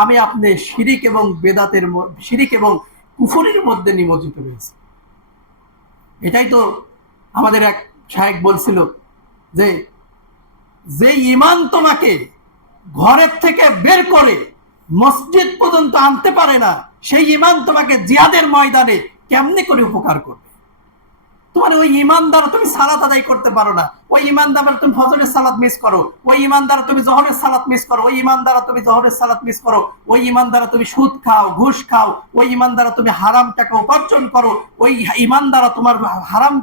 আমি আপনি শিরিক এবং বেদাতের, শিরিক এবং কুফরের মধ্যে নিমজ্জিত রয়েছে। এটাই তো আমাদের এক শায়েখ বলছিল যে, যে ঈমান তোমাকে ঘরের থেকে বের করে মসজিদ পর্যন্ত আনতে পারে না, সেই ঈমান তোমাকে জিহাদের ময়দানে কেমনে করে উপকার করবে? তোমার ওই ঈমান দ্বারা তুমি সালাত আদায় করতে পারো না, ওই ঈমান দ্বারা তুমি ফজরের সালাত মিস করো, ওই ঈমান দ্বারা তুমি জোহরের সালাত মিস করো, ওই ঈমান দ্বারা তুমি জোহরের সালাত মিস করো, ওই ঈমান দ্বারা তুমি সুদ খাও, ঘুষ খাও, ওই ঈমান দ্বারা তুমি হারাম টাকা উপার্জন করো, ওই ঈমান দ্বারা তোমার হারাম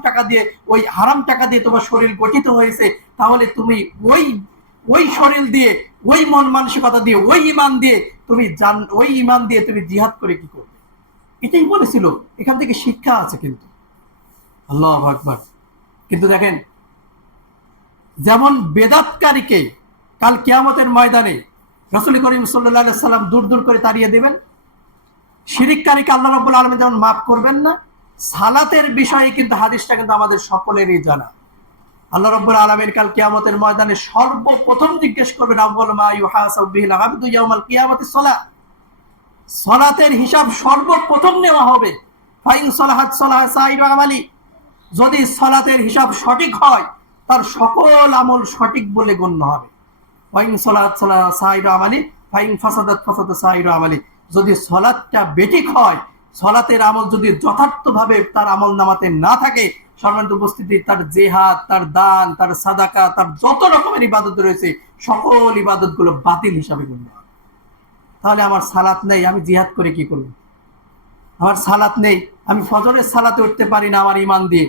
টাকা দিয়ে তোমার শরীর গঠিত হয়েছে। তাহলে তুমি ওই শরীর দিয়ে, ওই মন মানসিকতা দিয়ে, ওই ঈমান দিয়ে তুমি জিহাদ করে কি করবে? এটাই বলেছিল। এখান থেকে শিক্ষা আছে কিন্তু। আল্লাহু আকবার। কিন্তু দেখেন, যেমন বেদাতকারীকে কাল কিয়ামতের ময়দানে রাসূল করিম সাল্লাল্লাহু আলাইহি সাল্লাম দূর দূর করে তাড়িয়ে দেবেন, শিরিককারীকে আল্লাহ রাব্বুল আলামিন যেমন মাফ করবেন না, সালাতের বিষয়ে কিন্তু হাদিসটা কিন্তু আমাদের সকলেরই জানা। আল্লাহ রাব্বুল আলামিন কাল কিয়ামতের ময়দানে সর্বপ্রথম জিজ্ঞেস করবেন, আউয়াল মা ইউহাসাবু বিহিল আবদু ইয়াউমাল কিয়ামাতিস সালাত। সালাতের হিসাব সর্বপ্রথম নেওয়া হবে। ফাইন সালাহাত সালাহা সাইরু আমালি, যদি সালাতের হিসাব সঠিক হয় তার সকল আমল সঠিক বলে গণ্য হবে। ফাইন সালাত সালাহা সাইরু আমালি ফাইন ফাসাদাত ফাসাদা সাইরু আমালি, যদি সালাতটা বেঠিক হয়, সালাতের আমল যদি যথার্থভাবে তার আমল নামাতে না থাকে, সম্মানিত উপস্থিতি, তার জিহাদ, তার দান, তার সাদাকা, তার যত রকমের ইবাদত রয়েছে সকল ইবাদতগুলো বাতিল হিসাবে গণ্য হবে। তাহলে আমার সালাত নেই, আমি জিহাদ করে কি করব? আমার সালাত নেই, আমি ফজরের সালাতে উঠতে পারি না আমার ঈমান দিয়ে।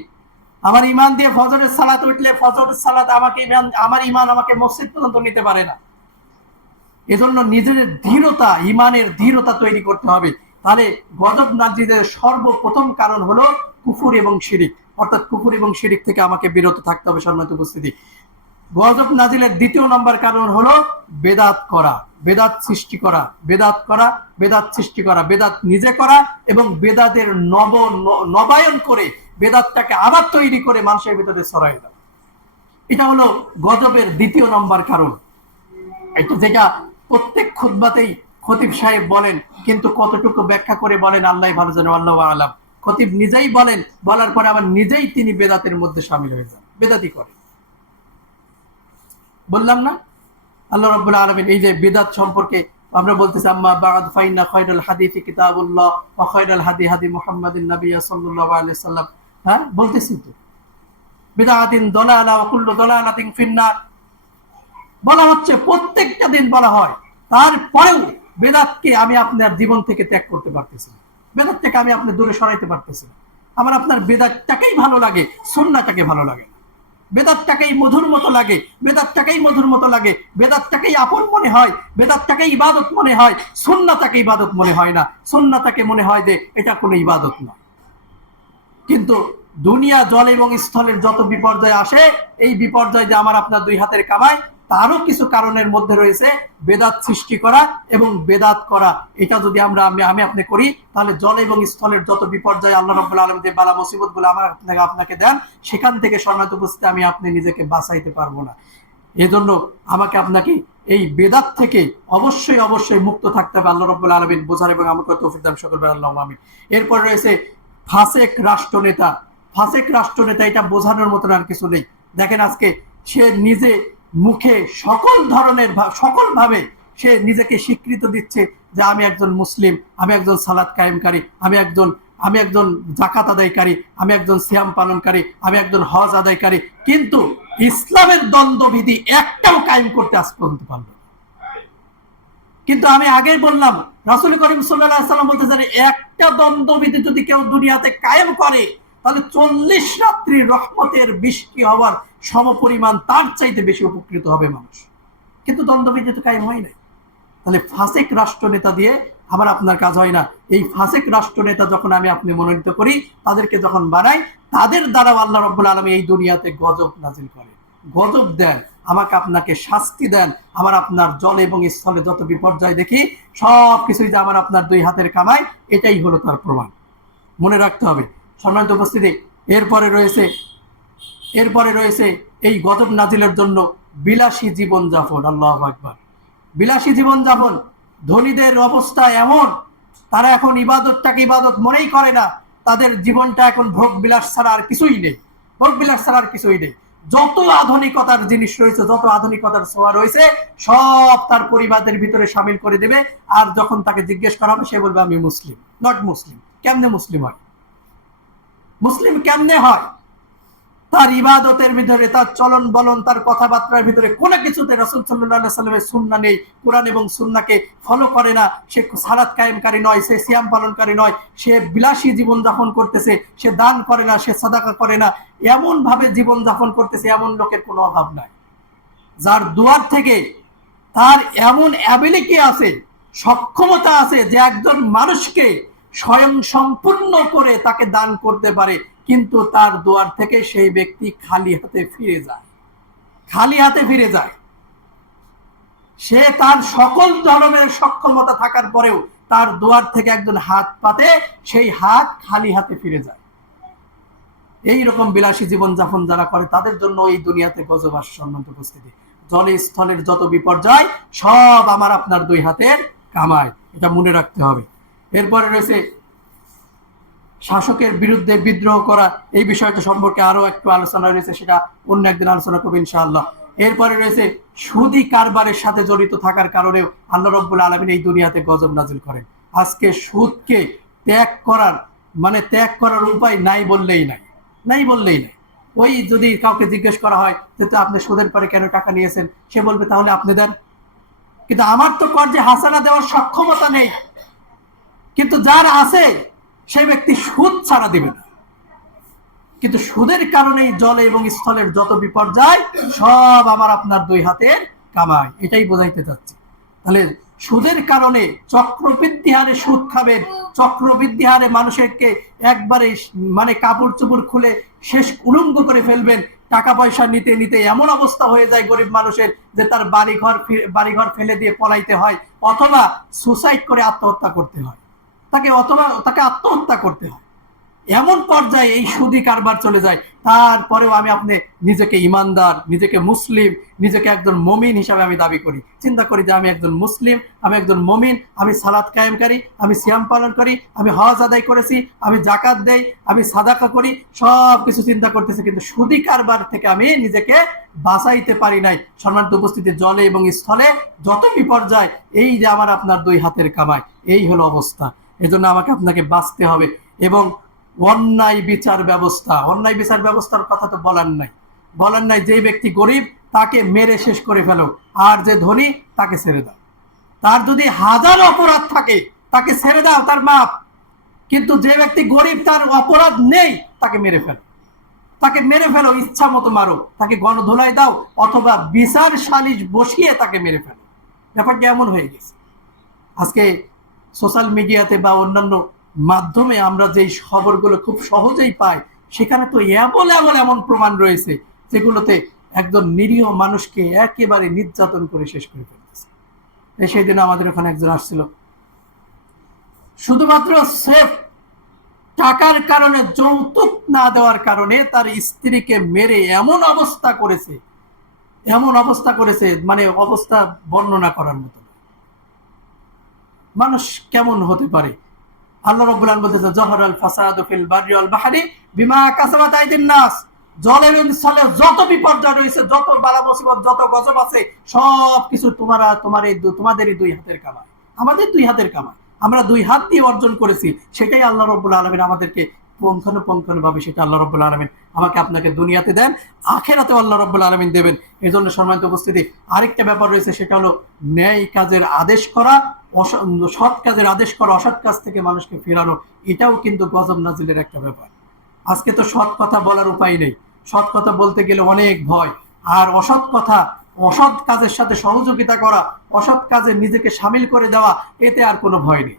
আমার ঈমান দিয়ে ফজরের সালাতে উঠলে ফজরের সালাত আমার ঈমান আমাকে মসজিদ পর্যন্ত নিতে পারে না। এজন্য নিজের দৃঢ়তা, ঈমানের দৃঢ়তা তৈরি করতে হবে। তাহলে গজব নাজিলের সর্বপ্রথম কারণ হলো কুফর এবং শিরিক, অর্থাৎ কুফর এবং শিরিক থেকে আমাকে বিরত থাকতে হবে। সম্মানিত উপস্থিতি, গজব নাজিলের দ্বিতীয় নম্বর কারণ হলো বেদাত করা, বেদাত সৃষ্টি করা, বেদাত নিজে করা এবং বেদাতের নবায়ন করে বেদাতটাকে আবার তৈরি করে মানুষের ভিতরে ছড়াই দেওয়া। এটা হলো গজবের দ্বিতীয় নম্বর কারণ। এটা যেটা প্রত্যেক খুতবাতেই খতিব সাহেব বলেন, কিন্তু কতটুকু ব্যাখ্যা করে বলেন আল্লাহ ভালো জানে, আল্লাহু আলাম। খতিব নিজেই বলেন, বলার পরে আবার নিজেই তিনি বেদাতের মধ্যে শামিল হয়ে যান, বেদাতি করে। বললাম না, আল্লাহ রাব্বুল আলামিন এই যে বেদাত সম্পর্কে আমরা বলতেছি, আম্মা বা'দ ফাইন্না খায়রুল হাদিসি কিতাবুল্লাহ ওয়া খায়রুল হাদি হাদি মুহাম্মাদিন নাবিয়্যা সাল্লাল্লাহু আলাইহি সাল্লাম। হ্যাঁ, বলতেছি তো, বিদআতিন দালালা ওয়া কুল্লু দালালাতিন ফিন্নার বলা হচ্ছে, প্রত্যেকটা দিন বলা হয়। তারপরেও বেদাতকে আমি আপনার জীবন থেকে ত্যাগ করতে পারতেছি না, বেদাত থেকে আমি আপনার দূরে সরাইতে পারতেছি না। আমার আপনার বেদাতটাকেই ভালো লাগে, সুন্নাহটাকে ভালো লাগে না। বেদাতটাকেই মধুর মতো লাগে, বেদাতটাকেই আপন মনে হয়, বেদাতটাকেই ইবাদত মনে হয়, সুন্নাহটাকে ইবাদত মনে হয় না। সুন্নাহটাকে মনে হয় যে এটা কোনো ইবাদত না। কিন্তু দুনিয়া, জল এবং স্থলের যত বিপর্যয় আসে, এই বিপর্যয় যে আমার আপনার দুই হাতের কামাই, তারও কিছু কারণের মধ্যে রয়েছে বেদাত সৃষ্টি করা এবং বেদাত করা। এটা যদি আমি আপনি করি, তাহলে জল এবং স্থলের যত বিপর্যয় আল্লাহ রাব্বুল আলামিন যে বালা মুসিবত গুলো আপনাকে দেন, সেখান থেকে সম্মানিত উপস্থিতি আমি আপনি নিজেকে বাঁচাইতে পারবো না। এই জন্য আমাকে আপনাকে এই বেদাত থেকে অবশ্যই অবশ্যই মুক্ত থাকতে হবে। আল্লাহ রাব্বুল আলামিন বোঝার এবং আমাকে তৌফিক দান সকল বের আল্লাহুম্মা আমিন। এরপর রয়েছে ফাসেক রাষ্ট্রনেতা। ফাসেক রাষ্ট্রনেতা, এটা বোঝানোর মতন আর কিছু নেই। দেখেন আজকে সে নিজে মুখে সকল ধরনের সকল ভাবে সে নিজেকে স্বীকৃত দিচ্ছে যে আমি একজন মুসলিম, আমি একজন সালাত কায়েমকারী, আমি একজন জাকাত আদায়কারী, আমি একজন সিয়াম পালনকারী, আমি একজন হজ আদায়কারী, কিন্তু ইসলামের দ্বন্দ্ববিধি একটাও কায়েম করতে আজ পর্যন্ত পারল না। কিন্তু আমি আগেই বললাম, রাসূল করিম সাল্লাল্লাহু আলাইহি ওয়াসাল্লাম বলতে জানি একটা দ্বন্দ্ববিধি যদি কেউ দুনিয়াতে কায়েম করে তাহলে 40 রাত্রির রহমতের বৃষ্টি হওয়ার সমপরিমাণ তার চাইতে বেশি উপকৃত হবে মানুষ। কিন্তু দ্বন্দ্ববিধি তো কায়েম হয় নাই। তাহলে ফাসেক রাষ্ট্রনেতা দিয়ে আমার আপনার কাজ হয় না। এই ফাসেক রাষ্ট্রনেতা যখন আপনি মনোনীত করি, তাদেরকে যখন বানাই, তাদের দ্বারা আল্লাহ রাব্বুল আলামিন এই দুনিয়াতে গজব নাজিল করে, গজব দেন, আমাকে আপনাকে শাস্তি দেন। আমার আপনার জলে এবং স্থলে যত বিপর্যয় দেখি সব কিছুই যে আমার আপনার দুই হাতের কামাই, এটাই হলো তার প্রমাণ। মনে রাখতে হবে সম্মানিত উপস্থিতি। এরপরে রয়েছে এই গজব নাজিলের জন্য বিলাসী জীবনযাপন। আল্লাহু আকবার। বিলাসী জীবনযাপন, ধনীদের অবস্থা এমন, তারা এখন ইবাদতটাকে ইবাদত মনেই করে না। তাদের জীবনটা এখন ভোগ বিলাস ছাড়া আর কিছুই নেই, ভোগ বিলাস ছাড়া আর কিছুই নেই। যত আধুনিকতার জিনিস রয়েছে, যত আধুনিকতার ছোঁয়া রয়েছে, সব তার পরিবারের ভিতরে সামিল করে দেবে। আর যখন তাকে জিজ্ঞেস করা হবে, সে বলবে আমি মুসলিম। নট মুসলিম। কেমনে মুসলিম হয়? মুসলিম কেমনে হয়? তার ইবাদতের ভিতরে, তার চলন বলন, তার কথাবার্তার ভিতরে কোনো কিছুতে রাসূল সাল্লাল্লাহু আলাইহি সাল্লামের সুন্নাহ নেই, কোরআন এবং সুন্নাহকে ফলো করে না। সে সালাত কায়েমকারী নয়, সে সিয়াম পালনকারী নয়, সে বিলাসী জীবন যাপন করতেছে, সে দান করে না, সে সাদাকা করে না, এমন ভাবে জীবন যাপন করতেছে, এমন লোকের কোনো অভাব নাই। যার দুয়ার থেকে তার এমন অ্যাবিলিটি আছে, সক্ষমতা আছে, যে একজন মানুষকে স্বয়ং সম্পূর্ণ করে তাকে দান করতে পারে, কিন্তু তার দুয়ার থেকে সেই ব্যক্তি খালি হাতে ফিরে যায়, খালি হাতে ফিরে যায়। সে তার সকল ধরনের সক্ষমতা থাকার পরেও তার দুয়ার থেকে একজন হাত পাতে, সেই হাত খালি হাতে ফিরে যায়। এইরকম বিলাসী জীবনযাপন যারা করে, তাদের জন্য এই দুনিয়াতে গজব আসে। সম্মানিত উপস্থিতি, জলে স্থলের যত বিপর্যয় সব আমার আপনার দুই হাতের কামাই, এটা মনে রাখতে হবে। এরপরে রয়েছে শাসকের বিরুদ্ধে বিদ্রোহ করা। এই বিষয়টা সম্পর্কে আরো একটু আলোচনা রয়েছে, সেটা অন্য একদিন আলোচনা করবো ইনশাআল্লাহ। এরপরে রয়েছে সুদি কারবারের সাথে জড়িত থাকার কারণেও আল্লাহ রাব্বুল আলামিন এই দুনিয়াতে গজব নাজিল করেন। আজকে সুদকে ত্যাগ করার উপায় নাই বললেই নাই, নাই বললেই নাই। ওই যদি কাউকে জিজ্ঞেস করা হয় যে আপনি সুদের পরে কেন টাকা নিয়েছেন, সে বলবে তাহলে আপনি দেন। কিন্তু আমার তো কর্জে হাসানা দেওয়ার সক্ষমতা নেই, কিন্তু যার আছে সেই ব্যক্তি সুদ ছাড়া দিবে না। কিন্তু সুদের কারণেই জলে এবং স্থলের যত বিপর্যয় সব আমার আপনার দুই হাতের কামাই, এটাই বোঝাইতে চাচ্ছি। তাহলে সুদের কারণে চক্রবৃদ্ধি হারে সুদ খাবেন, চক্রবৃদ্ধি হারে মানুষকে একবারে কাপড় চোপড় খুলে শেষ উলঙ্গ করে ফেলবেন। টাকা পয়সা নিতে নিতে এমন অবস্থা হয়ে যায় গরিব মানুষের যে তার বাড়িঘর ফেলে দিয়ে পলাইতে হয়, অথবা সুসাইড করে আত্মহত্যা করতে হয়, তাকে আত্মহত্যা করতে হয়। এমন পর্যায়ে এই সুদি কারবার চলে যায়। তারপরেও আপনি নিজেকে ইমানদার, নিজেকে মুসলিম, নিজেকে একজন মমিন হিসাবে আমি দাবি করি। চিন্তা করি যে আমি একজন মুসলিম, আমি একজন মমিন, আমি সালাত কায়েমকারী, আমি সিয়াম পালন করি, আমি হজ আদায় করেছি, আমি জাকাত দেই, আমি সাদাকা করি, সব কিছু চিন্তা করতেছি, কিন্তু সুদি কারবার থেকে আমি নিজেকে বাঁচাইতে পারি নাই। সম্মানিত উপস্থিতি, জলে এবং স্থলে যত বিপর্যয়, এই যে আমার আপনার দুই হাতের কামাই, এই হলো অবস্থা। এজন্য আমাকে আপনাকে বাঁচতে হবে। এবং অন্যায় বিচার ব্যবস্থার কথা তো বলার নাই। যে ব্যক্তি গরিব তাকে মেরে শেষ করে ফেলো, আর যে ধনী তাকে ছেড়ে দাও। তার যদি 1000 অপরাধ থাকে তাকে ছেড়ে দাও, তার মাপ। কিন্তু যে ব্যক্তি গরিব, তার অপরাধ নেই, তাকে মেরে ফেলো, ইচ্ছা মতো মারো, তাকে গণধোলাই দাও, অথবা বিচার সালিশ বসিয়ে তাকে মেরে ফেলো। ব্যাপারটা এমন হয়ে গেছে। আজকে সোশ্যাল মিডিয়াতে বা অন্যান্য মাধ্যমে আমরা যেই খবরগুলো খুব সহজেই পাই, সেখানে তো এমন প্রমাণ রয়েছে যেগুলোতে একজন নিরীহ মানুষকে একেবারে নির্যাতন করে শেষ করে ফেলতেছে। সেই দিন আমাদের ওখানে একজন আসছিল, শুধুমাত্র সেফ টাকার কারণে, যৌতুক না দেওয়ার কারণে তার স্ত্রীকে মেরে এমন অবস্থা করেছে এমন অবস্থা করেছে, মানে অবস্থা বর্ণনা করার মতো। মানুষ কেমন হতে পারে? আল্লাহ রাব্বুল আলামিন বলতেছে জহরাল ফাসাদু ফিল বাররি ওয়াল বাহরি বিমা কাসাবাত আইদিন নাস। জলে এবং স্থলে যত বিপর্যয় রয়েছে, যত বালা মুসিবত, যত গজব আছে, সব কিছু তোমাদেরই দুই হাতের কামাই, আমাদের দুই হাতের কামাই। আমরা দুই হাত দিয়ে অর্জন করেছি, সেটাই আল্লাহ রাব্বুল আলামিন আমাদেরকে পুঙ্খানুপুঙ্খানুভাবে সেটা আল্লাহ রাব্বুল আলামিন আমাকে আপনাকে দুনিয়াতে দেন, আখিরাতেও আল্লাহ রাব্বুল আলামিন দেবেন। এই জন্য সম্মানিত উপস্থিতি, আরেকটা ব্যাপার রয়েছে, সেটা হলো ন্যায় কাজের আদেশ করা, সৎ কাজের আদেশ করা, অসৎ কাজ থেকে মানুষকে ফেরানো। এটাও কিন্তু গজব নাজিলের একটা ব্যাপার। আজকে তো সৎ কথা বলার উপায় নেই, সৎ কথা বলতে গেলে অনেক ভয়। আর অসৎ কথা, অসৎ কাজের সাথে সহযোগিতা করা, অসৎ কাজে নিজেকে সামিল করে দেওয়া, এতে আর কোনো ভয় নেই,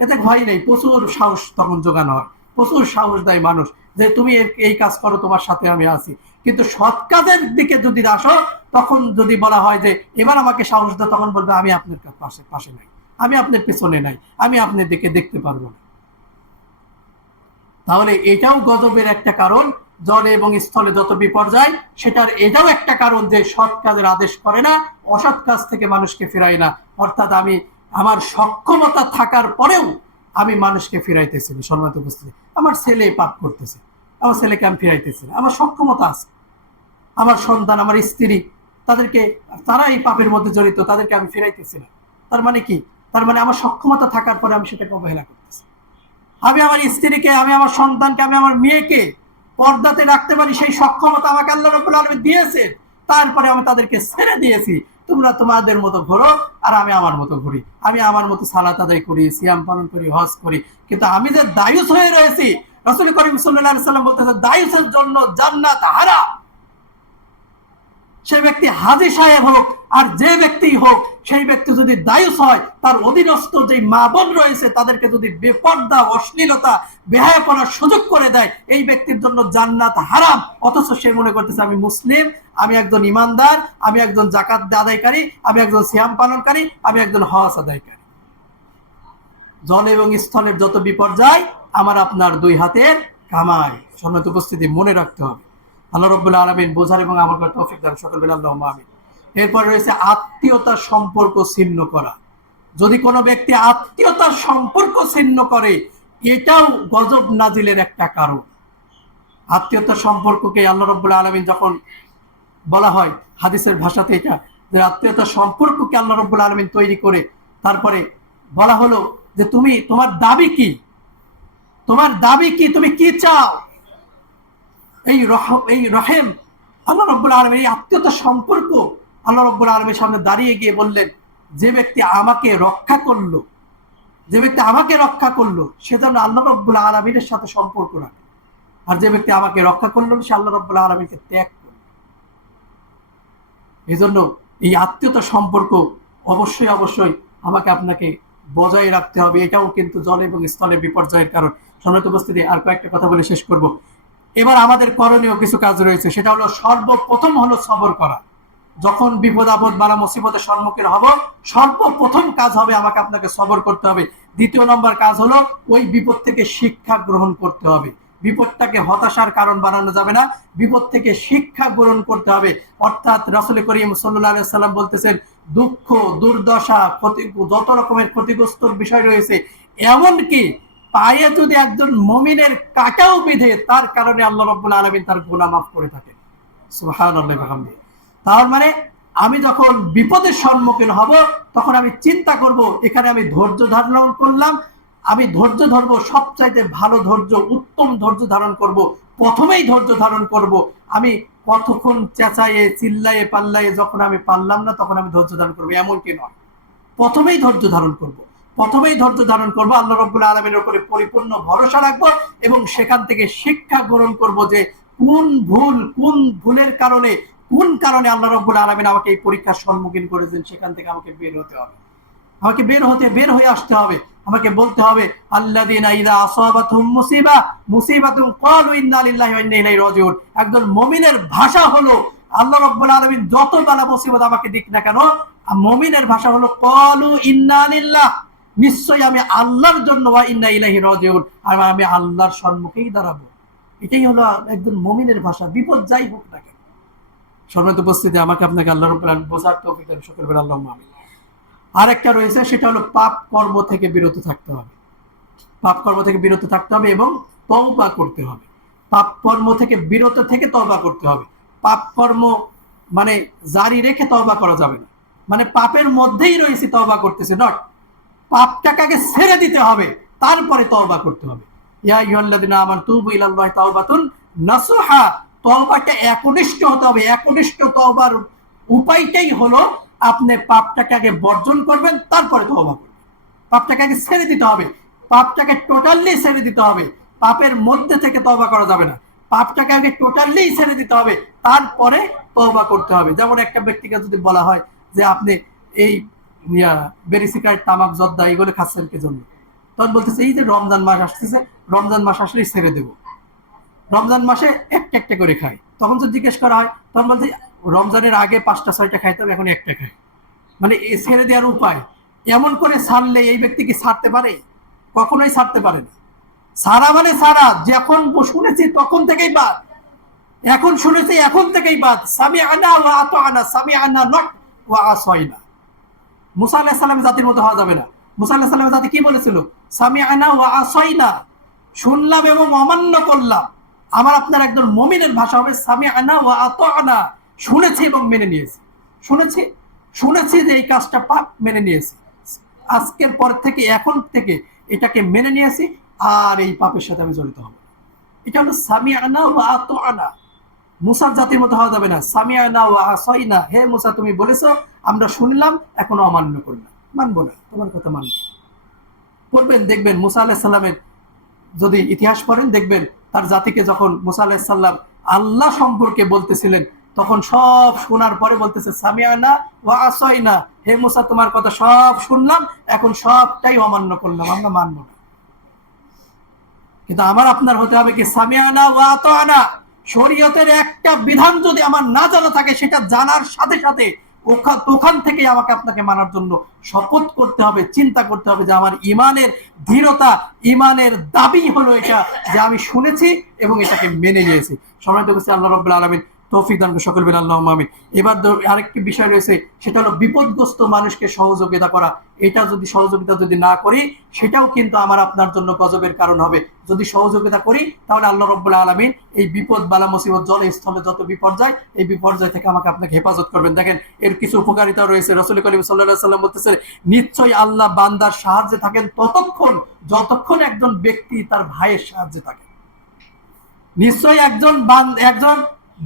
এতে ভয় নেই। প্রচুর সাহস তখন জোগানো হয়, প্রচুর সাহস দেয় মানুষ যে তুমি এই কাজ করো, তোমার সাথে আমি আছি। কিন্তু সৎ কাজের দিকে যদি আসো, তখন যদি বলা হয় যে এবার আমাকে সাহস দাও, তখন বলবে আমি আপনার পাশে পাশে নাই, আমি আপনার পেছনে নাই, আমি আপনার দিকে দেখতে পারবো না। তাহলে এটাও গজবের একটা কারণ। জলে এবং স্থলে যত বিপর্যয়, সেটার এটাও একটা কারণ যে সৎ কাজের আদেশ করে না, অসৎ কাজ থেকে মানুষকে ফিরাই না। অর্থাৎ আমি আমার সক্ষমতা থাকার পরেও আমি মানুষকে ফিরাইতেছি না। সম্মানিত উপস্থিতি, আমার ছেলে পাপ করতেছে, আমার ছেলেকে আমি ফিরাইতেছি না, আমার সক্ষমতা আছে। আমার সন্তান, আমার স্ত্রী, তারা এই পাপের মধ্যে জড়িত, তাদেরকে আমি ফিরাইতেছি না। তার মানে কি? তার মানে আমার সক্ষমতা থাকার পরে আমি সেটাকে অবহেলা করতেছি। আমি আমার স্ত্রীকে, আমি আমার সন্তানকে, আমি আমার মেয়েকে পর্দাতে রাখতে পারি, সেই সক্ষমতা আমাকে আল্লাহ রাব্বুল আলামিন দিয়েছে। তারপরে আমি তাদেরকে ছেড়ে দিয়েছি, তোমরা তোমাদের মতো ঘোরো, আর আমি আমার মতো ঘুরি, আমি আমার মতো সালাত আদায় করি, সিয়াম পালন করি, হজ করি। কিন্তু আমি যে দায়ুস হয়ে রয়েছি, রাসূল করিম সাল্লাল্লাহু আলাইহি ওয়াসাল্লাম বলতেছে দায়ুসের জন্য জান্নাত হারাম। সেই ব্যক্তি হাজী সাহেব হোক আর যে ব্যক্তি হোক, সেই ব্যক্তি যদি দায়ুস হয়, তার অধীনস্থ যে মা বোন রয়েছে, তাদেরকে যদি বেপর্দা, অশ্লীলতা, বেহায়াপনার সুযোগ করে দেয়, এই ব্যক্তির জন্য জান্নাত হারাম। অথচ সে মনে করতেছে আমি মুসলিম, আমি একজন ইমানদার, আমি একজন যাকাত আদায়কারী, আমি একজন সিয়াম পালনকারী, আমি একজন হজ আদায়কারী। জল এবং স্থলের যত বিপর্যয়, আমার আপনার দুই হাতের কামাই। সম্মানিত উপস্থিতি, মনে রাখতে হবে। আল্লাহ রাব্বুল আলামিন বোঝার এবং আমল করার তৌফিক দান সকল বলে আল্লাহুম্মা আমিন। এরপর রয়েছে আত্মীয়তার সম্পর্ক ছিন্ন করা। যদি কোনো ব্যক্তি আত্মীয়তার সম্পর্ক ছিন্ন করে, এটাও গজব নাজিলের একটা কারণ। আত্মীয়তার সম্পর্ককে আল্লাহ রাব্বুল আলামিন যখন বলা হয় হাদিসের ভাষাতে, এটা যে আত্মীয়তার সম্পর্ককে আল্লাহ রাব্বুল আলামিন তৈরি করে তারপরে বলা হলো যে তোমার দাবি কি, তোমার দাবি কি, তুমি কি চাও। এই রহেম আল্লাহ রাব্বুল আলামিন, এই আত্মীয়তার সম্পর্ক আল্লাহ রাব্বুল আলামিনের সামনে দাঁড়িয়ে গিয়ে বললেন, যে ব্যক্তি আমাকে রক্ষা করলো, যে ব্যক্তি আমাকে রক্ষা করলো, সে যেন আল্লাহ রাব্বুল আলামিনের সাথে সম্পর্ক রাখে। আর যে ব্যক্তি আমাকে রক্ষা করলো, সে আল্লাহ রাব্বুল আলামিনকে ত্যাগ করলো। এই জন্য এই আত্মীয়তার সম্পর্ক অবশ্যই অবশ্যই আমাকে আপনাকে বজায় রাখতে হবে। এটাও কিন্তু জল এবং স্থলের বিপর্যয়ের কারণ। সম্মানিত উপস্থিতি, আর কয়েকটা কথা বলে শেষ করব। এবার আমাদের করণীয় কিছু কাজ রয়েছে, সেটা হলো সর্বপ্রথম হলো সবর করা। যখন বিপদ আপদ বালা মুসিবতের সম্মুখীন হব, সর্বপ্রথম কাজ হবে আমাকে আপনাকে সবর করতে হবে। দ্বিতীয় নম্বর কাজ হলো ওই বিপদ থেকে শিক্ষা গ্রহণ করতে হবে। বিপদটাকে হতাশার কারণ বানানো যাবে না, বিপদ থেকে শিক্ষা গ্রহণ করতে হবে। অর্থাৎ রাসূল করিম সাল্লাল্লাহু আলাইহি ওয়াসাল্লাম বলতেছেন, দুঃখ, দুর্দশা, যত রকমের ক্ষতিগ্রস্ত বিষয় রয়েছে, এমনকি পায়ে যদি একজন মুমিনের কাঁটাও বিঁধে, তার কারণে আল্লাহ রাব্বুল আলামিন তার গুনাহ মাফ করে থাকেন। সুবহানাল্লাহি ওয়া বিহামদিহি। তার মানে আমি যখন বিপদের সম্মুখীন হব, তখন আমি চিন্তা করব, এখানে আমি ধৈর্য ধারণ করলাম, আমি ধৈর্য ধরবো, সবচাইতে ভালো ধৈর্য, উত্তম ধৈর্য ধারণ করব। প্রথমেই ধৈর্য ধারণ করব। আমি কতক্ষণ চেঁচাইয়ে চিল্লাইয়ে পাল্লাইয়ে যখন আমি পারলাম না, তখন আমি ধৈর্য ধারণ করবো, এমনকি নয়। প্রথমেই ধৈর্য ধারণ করব, প্রথমেই ধৈর্য ধারণ করবো, আল্লাহ রাব্বুল আলামিনের উপরে পরিপূর্ণ ভরসা রাখবো এবং সেখান থেকে শিক্ষা গ্রহণ করব যে কোন ভুলের কারণে, কোন কারণে আল্লাহ রাব্বুল আলামিন আমাকে এই পরীক্ষার সম্মুখীন করেছেন। সেখান থেকে আমাকে বের হতে হবে, আমাকে বের হয়ে আসতে হবে। আমাকে বলতে হবে, আল্লাযীনা ইযা আসাবাতহুম মুসিবাতুন ক্বালু ইন্না লিল্লাহি ওয়া ইন্না ইলাইহি রাজিউন। একজন মুমিনের ভাষা হলো, আল্লাহ রাব্বুল আলামিন যত বালা মুসিবত আমাকে দিক না কেন, মুমিনের ভাষা হলো ক্বালু ইন্না লিল্লাহ, নিশ্চয়ই আমি আল্লাহর জন্য, ওয়া ইন্না ইলাইহি রাজিউন, আর আমি আল্লাহর সম্মুখেই দাঁড়াবো। এটাই হলো একজন মুমিনের ভাষা, বিপদ যাই হোক না কেন। সম্মানিত উপস্থিতি, আমাকে আপনাকে আল্লাহ রাব্বুল আলামিন বোঝার তৌফিক দান সকলে বলেন আল্লাহুম্মা আমিন। আরেকটা রয়েছে, সেটা হলো পাপ কর্ম থেকে বিরত থাকতে হবে। পাপ কর্ম থেকে বিরত থাকতে হবে এবং তওবা করতে হবে। পাপ কর্ম থেকে বিরত থেকে তওবা করতে হবে। পাপ কর্ম মানে জারি রেখে তওবা করা যাবে না, মানে পাপের মধ্যেই রয়েছে তওবা করতেছে, নট পাপটাকে আগে ছেড়ে দিতে হবে, তারপরে তওবা করতে হবে। ইয়া আইয়ুহাল্লাযিনা আমানু তুবু ইলাল্লাহি তাওবাতুন নাসুহা, তওবাটা একনিষ্ঠ হতে হবে। একনিষ্ঠ তওবার উপায়টাই হলো আপনি পাপটাকে আগে বর্জন করবেন, তারপরে তওবা করবেন। পাপটাকে আগে ছেড়ে দিতে হবে, পাপটাকে টোটালি ছেড়ে দিতে হবে। পাপের মধ্যে থেকে তওবা করা যাবে না, পাপটাকে আগে টোটালি ছেড়ে দিতে হবে, তারপরে তওবা করতে হবে। যেমন একটা ব্যক্তিকে যদি বলা হয় যে আপনি এই বেরি সিগারেট, তামাক, জর্দা এগুলো খাচ্ছেন কি জন্য, তখন বলতেছে এই যে রমজান মাস আসতেছে, রমজান মাস আসলেই ছেড়ে দেবো, রমজান মাসে একটা একটা করে খাই। তখন যদি জিজ্ঞেস করা হয়, তখন বলতে রমজানের আগে 5টা 6টা খাইতাম, এখন একটা খাই। মানে ছেড়ে দেওয়ার উপায় এমন করে ছাড়লে এই ব্যক্তি কি ছাড়তে পারে? কখনোই ছাড়তে পারে না। ছাড়া মানে ছাড়া, যখন শুনেছি তখন থেকেই বাদ, এখন শুনেছি এখন থেকেই বাদ। সামিআনা ওয়া আতাআনা, সামিআনা নট ওয়া আসাইনা। মুসা আলাইহিস সালামের জাতির মতো হওয়া যাবে না। মুসা আলাইহিস সালামের জাতি কি বলেছিল? সামিআনা ওয়া আসাইনা, শুনলাম এবং অমান্য করলাম। আমার আপনার একজন মুমিনের ভাষা হবে সামিআনা ওয়া আতাআনা, শুনেছি এবং মেনে নিয়েছি। শুনেছি শুনেছি যে এই কাজটা পাপ, মেনে নিয়েছি। আজকের পর থেকে, এখন থেকে এটাকে মেনে নিয়েছি, আর এই পাপের সাথে আমি জড়িত হব। এটা হলো সামিআনা ওয়া আতাআনা। মুসার জাতির মতো হওয়া যাবে না। সামিআনা ওয়া আসাইনা, হে মুসা তুমি বলেছো, আমরা শুনলাম, এখনো অমান্য করলাম, মানবো না, তোমার কথা মানবো। পড়বেন দেখবেন মুসা আলাইহিস সালামের যদি ইতিহাস পড়েন দেখবেন তার জাতিকে যখন মুসা আলাইহিস সালাম আল্লাহ সম্পর্কে বলতেছিলেন, তখন সব শোনার পরে বলতেছে সামিআনা ওয়া আসাইনা, হে মুসা তোমার কথা সব শুনলাম, এখন সবটাই অমান্য করলাম, আমরা মানবো না। কিন্তু আমার আপনার হতে হবে কি সামিআনা ওয়া আতাআনা। শরীয়তের একটা বিধান যদি আমার না জানা থাকে, সেটা জানার সাথে সাথে ওখান থেকে আমাকে আপনাকে মানার জন্য শপথ করতে হবে, চিন্তা করতে হবে যে আমার ইমানের দৃঢ়তা, ইমানের দাবি হলো এটা যে আমি শুনেছি এবং এটাকে মেনে নিয়েছি। সম্মানিত উপস্থিতি, আল্লাহ রাব্বুল আলামিন তৌফিক দান সকল বলেন আল্লাহুম্মা আমিন। এবার আরেকটি বিষয় রয়েছে, সেটা হলো বিপদগ্রস্ত মানুষকে সহযোগিতা করা। এটা যদি সহযোগিতা যদি না করি, সেটাও কিন্তু আমার আপনার জন্য গজবের কারণ হবে। যদি সহযোগিতা করি, তাহলে আল্লাহ রাব্বুল আলামিন এই বিপদ বালা মুসিবত, জলে স্থলে যত বিপর্যয়, এই বিপর্যয় থেকে আমাকে আপনাকে হেফাজত করবেন। দেখেন এর কিছু উপকারিতা রয়েছে। রাসূল করিম সাল্লাল্লাহু আলাইহি ওয়াসাল্লাম বলতেছে, নিশ্চয়ই আল্লাহ বান্দার সাহায্যে থাকেন ততক্ষণ যতক্ষণ একজন ব্যক্তি তার ভাইয়ের সাহায্যে থাকে। নিশ্চয়ই একজন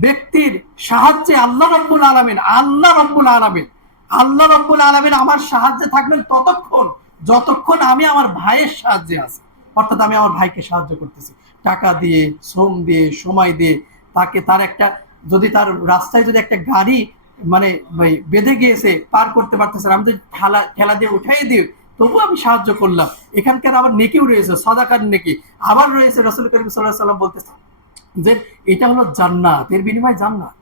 ব্যক্তির সাহায্যে আল্লাহ রাব্বুল আলামিন আমার সাহায্যে থাকবেন ততক্ষণ যতক্ষণ আমি আমার ভাইয়ের সাহায্যে আছি। অর্থাৎ আমি আমার ভাইকে সাহায্য করতেছি টাকা দিয়ে, শ্রম দিয়ে, সময় দিয়ে। তাকে তার একটা, যদি তার রাস্তায় যদি একটা গাড়ি মানে বেঁধে গিয়েছে, পার করতে পারতেছে না, আমি যদি ঠেলা দিয়ে উঠাই দিই, তবু আমি সাহায্য করলাম। এখানকার আবার নেকিও রয়েছে, সাদাকার নেকি আবার রয়েছে। রাসূল করিম সাল্লাল্লাহু আলাইহি ওয়াসাল্লাম বলতেছেন যে এটা হলো জান্নাত, এর বিনিময় জান্নাত।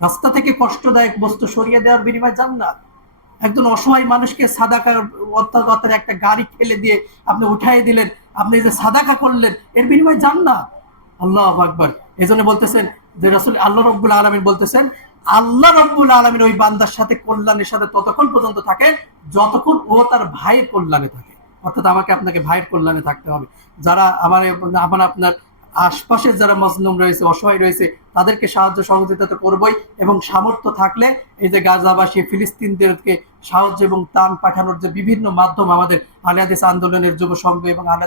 রাস্তা থেকে কষ্টদায়ক বস্তু সরিয়ে দেওয়ার বিনিময় জান্নাত। একজন অসহায় মানুষকে সাদাকা, অর্থাৎ একটা গাড়ি ফেলে দিয়ে আপনি উঠাই দিলেন, আপনি যে সাদাকা করলেন, এর বিনিময় জান্নাত। আল্লাহু আকবার। এজন্য বলতেছেন যে রাসূল, আল্লাহ রাব্বুল আলামিন বলতেছেন, আল্লাহ রাব্বুল আলামিন ওই বান্দার সাথে কল্যাণের সাথে ততক্ষণ পর্যন্ত থাকে যতক্ষণ ও তার ভাইয়ের কল্যাণে থাকে। অর্থাৎ আমাকে আপনাকে ভাইয়ের কল্যাণে থাকতে হবে। যারা আপনার আশপাশের যারা মজলুম রয়েছে, অসহায় রয়েছে, তাদেরকে সাহায্য সহযোগিতা তো করবই, এবং সামর্থ্য থাকলে এই যে গাজাবাসী ফিলিস্তিনদেরকে সাহায্য এবং ত্রাণ পাঠানোর যে বিভিন্ন মাধ্যম আমাদের আহলে হাদিস আন্দোলনের যুব সংঘ এবং আহলে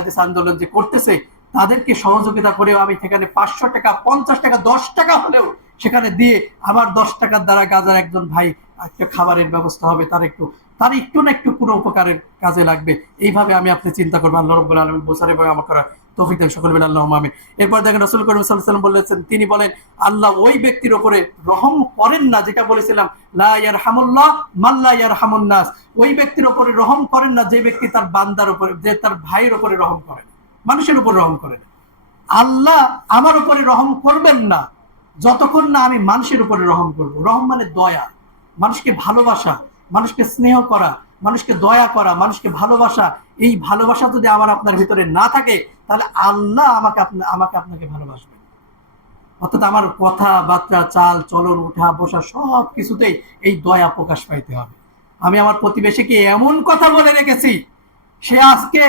হাদিস আন্দোলন যে করতেছে, তাদেরকে সহযোগিতা করেও আমি সেখানে 500 টাকা, 50 টাকা, 10 টাকা হলেও সেখানে দিয়ে আমার 10 টাকার দ্বারা গাজার একজন ভাই একটা খাবারের ব্যবস্থা হবে, তার একটু না একটু কোনো উপকারের কাজে লাগবে। এইভাবে আমি আপনি চিন্তা করবো। আল্লাহ রাব্বুল আলামিন বোঝার এবং আমার করা তৌফিক দেন সকল বলেন আল্লাহুম্মা আমিন। এরপর দেখেন রাসূল করিম সাল্লাল্লাহু আলাইহি ওয়াসাল্লাম বলেছেন, তিনি বলেন আল্লাহ ওই ব্যক্তির উপরে রহম করেন না, যেটা বলেছিলাম লা ইয়ারহামুল্লাহ মান লা ইয়ারহামুন নাস, ওই ব্যক্তির উপরে রহম করেন না যে ব্যক্তি তার বান্দার উপরে, যে তার ভাইয়ের উপরে রহম করেন, মানুষের উপর রহম করেন। আল্লাহ আমার উপরে রহম করবেন না যতক্ষণ না আমি মানুষের উপরে রহম করব। রহম মানে দয়া, মানুষকে ভালোবাসা, মানুষকে স্নেহ করা, মানুষকে দয়া করা, মানুষকে ভালোবাসা। এই ভালোবাসা যদি আমার আপনার ভিতরে না থাকে, তাহলে আল্লাহ আমাকে আপনাকে ভালোবাসবেন। অর্থাৎ আমার কথাবার্তা, চাল চলন, উঠা বসা সব কিছুতেই এই দয়া প্রকাশ পাইতে হবে। আমি আমার প্রতিবেশীকে এমন কথা বলে রেখেছি, সে আজকে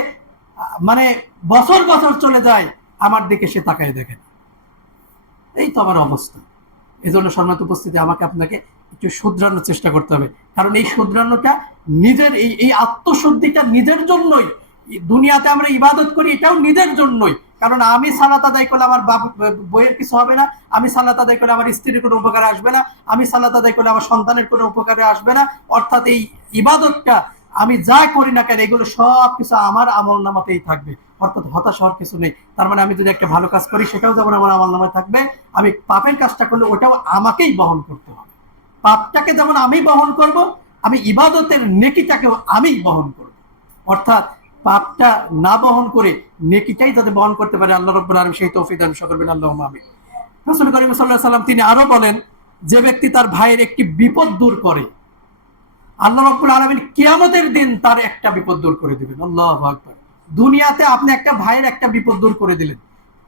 মানে বছর বছর চলে যায়, আমার দিকে সে তাকায় দেখেন। এই তো আমার অবস্থা। এই জন্য সম্মানিত উপস্থিতি, আমাকে আপনাকে একটু শুধরানোর চেষ্টা করতে হবে। কারণ এই শুধরানোটা নিজের, এই আত্মশুদ্ধিটা নিজের জন্যই। দুনিয়াতে আমরা ইবাদত করি এটাও নিজের জন্যই। কারণ আমি সালাত আদায় করলে আমার বইয়ের কিছু হবে না, আমি সালাত আদায় করলে আমার স্ত্রীর কোনো উপকারে আসবে না, আমি সালাত আদায় করলে আমার সন্তানের কোনো উপকারে আসবে না। অর্থাৎ এই ইবাদতটা আমি যা করি না কেন, এগুলো সব কিছু আমার আমল নামাতেই থাকবে। অর্থাৎ হতাশ হওয়ার কিছু নেই। তার মানে আমি যদি একটা ভালো কাজ করি সেটাও যেমন আমার আমল নামায় থাকবে, আমি পাপের কাজটা করলে ওটাও আমাকেই বহন করতে হবে। পাপটাকে যেমন আমি বহন করব, আমি ইবাদতের নেকিটাকেও আমি বহন করব। অর্থাৎ পাপটা না বহন করে নেকিটাই যাতে বহন করতে পারে, আল্লাহ রাব্বুল আলামিন সেই তৌফিক দান করবেন, আল্লাহুম্মা আমিন। রাসূল করিম সাল্লাল্লাহু আলাইহি ওয়াসাল্লাম তিনি আরো বলেন, যে ব্যক্তি তার ভাইয়ের একটি বিপদ দূর করে, আল্লাহ রাব্বুল আলামিন কিয়ামতের দিন তার একটা বিপদ দূর করে দিবেন। আল্লাহু আকবার। দুনিয়াতে আপনি একটা ভাইয়ের একটা বিপদ দূর করে দিলেন,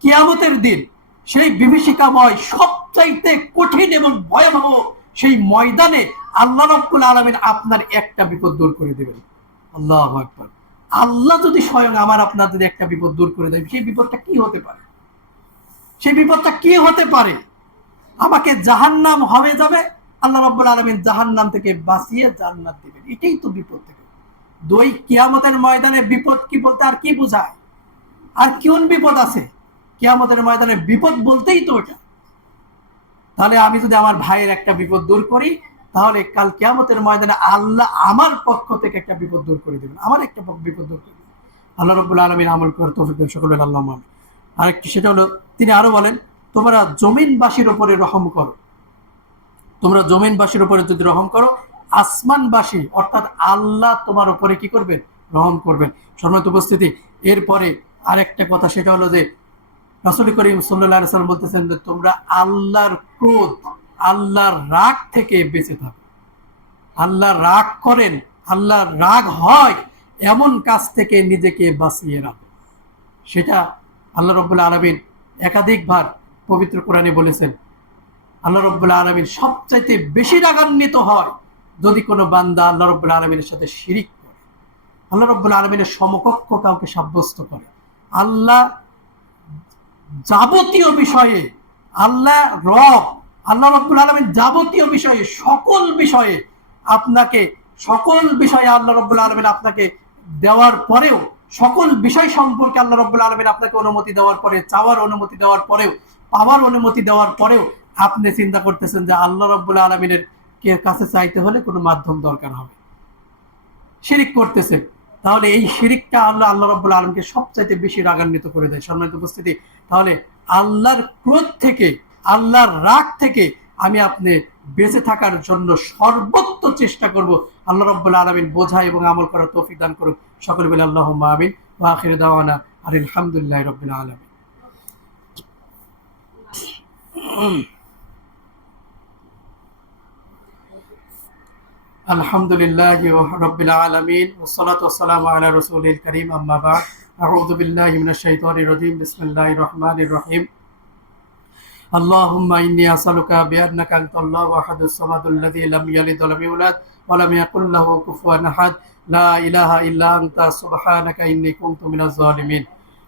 কিয়ামতের দিন সেই বিভীষিকাময় সবচাইতে কঠিন এবং ভয়াবহ সেই ময়দানে আল্লাহ রাব্বুল আলামিন আপনার একটা বিপদ দূর করে দিবেন। আল্লাহু আকবার। আল্লাহ যদি স্বয়ং আমার আপনার যদি একটা বিপদ দূর করে দেয়, সেই বিপদটা কি হতে পারে? সেই বিপদটা কি হতে পারে? আমাকে জাহান্নাম হবে যাবে, আল্লাহ রাব্বুল আলামিন জাহান্নাম থেকে বাঁচিয়ে জান্নাত দিবেন। এটাই তো বিপদ থেকে। দুই কিয়ামতের ময়দানে বিপদ কি বলতে আর কি বোঝায়? আর কোন বিপদ আছে? কিয়ামতের ময়দানে বিপদ বলতেই তো এটা। তাহলে আমি যদি আমার ভাইয়ের একটা বিপদ দূর করি, তাহলে কাল কিয়ামতের ময়দানে আল্লাহ আমার পক্ষ থেকে একটা বিপদ দূর করে দেবেন, আমার একটা বিপদ দূর করে দেবেন। আল্লাহ রাব্বুল আলামিন আমল করে তৌফিক দেন সকলে, আল্লাহুম্মা আমিন। আরেকটি সেটা হলো, তিনি আরো বলেন, তোমরা জমিনবাসীর উপরে রহম করো। তোমরা জমিনবাসীর উপরে যদি রহম করো, আসমানবাসী অর্থাৎ আল্লাহ তোমার উপরে কি করবেন? রহম করবেন। সম্মানিত উপস্থিতি, এরপরে আরেকটা কথা, সেটা হলো যে রাসূল করিম সাল্লাল্লাহু আলাইহি ওয়াসাল্লাম বলতেছেন যে তোমরা আল্লাহর ক্রোধ, আল্লাহর রাগ থেকে বেঁচে থাকো। আল্লাহ রাগ করেন, আল্লাহর রাগ হয় এমন কাজ থেকে নিজেকে বাঁচিয়ে রাখো। সেটা আল্লাহ রাব্বুল আলামিন একাধিকবার পবিত্র কোরআনে বলেছেন। আল্লাহ রাব্বুল আলামিন সবচাইতে বেশি রাগান্বিত হয় যদি কোনো বান্দা আল্লাহ রাব্বুল আলামিনের সাথে শিরিক করে, আল্লাহ রাব্বুল আলামিনের সমকক্ষ কাউকে সাব্যস্ত করে। আল্লাহ যাবতীয় বিষয়ে, আল্লাহ রব, আল্লাহ রাব্বুল আলামিন যাবতীয় বিষয়ে, সকল বিষয়ে আপনাকে, সকল বিষয়ে আল্লাহ রাব্বুল আলামিন আপনাকে দেওয়ার পরেও, সকল বিষয় সম্পর্কে আল্লাহ রাব্বুল আলামিন আপনাকে অনুমতি দেওয়ার পরে, চাওয়ার অনুমতি দেওয়ার পরেও, পাওয়ার অনুমতি দেওয়ার পরেও আপনি চিন্তা করতেছেন যে আল্লাহ রাব্বুল আলামিনের কাছে চাইতে হলে কোনো মাধ্যম দরকার হবে, শিরিক করতেছেন। তাহলে এই শিরিকটা আল্লাহ রাব্বুল আলামিনকে সবচাইতে বেশি রাগান্বিত করে দেয়। সম্মানিত উপস্থিতি, তাহলে আল্লাহর ক্রোধ থেকে, আল্লাহর রাগ থেকে আমি আপনি বেঁচে থাকার জন্য সর্বোচ্চ চেষ্টা করব। আল্লাহ রাব্বুল আলামিন বোঝা এবং আমল করার তৌফিক দান করুন। সকলে বলে আল্লাহুম্মা আমিন। ওয়া আখিরু দাওয়ানা আলহামদুলিল্লাহি রাব্বিল আলামিন। আলহামদুলিল্লাহি রাব্বিল আলামিন, ওয়াসসালাতু ওয়াসসালামু আলা রাসূলিল কারীম, আম্মা বা'দ। আউযু বিল্লাহি মিনাশ শাইতানির রাজীম। বিসমিল্লাহির রহমানির রহিম। আল্লাহুম্মা ইন্নী আসআলুকা বিআন্নাকা আনতাল্লাহু আহাদুস সামাদুল্লাযী লাম ইয়ালিদ ওয়া লাম ইউলাদ ওয়া লাম ইয়াকুল লাহু কুফুয়ান আহাদ। লা ইলাহা ইল্লা আনতা সুবহানাকা ইন্নী কুনতু মিনাজ জালিমিন।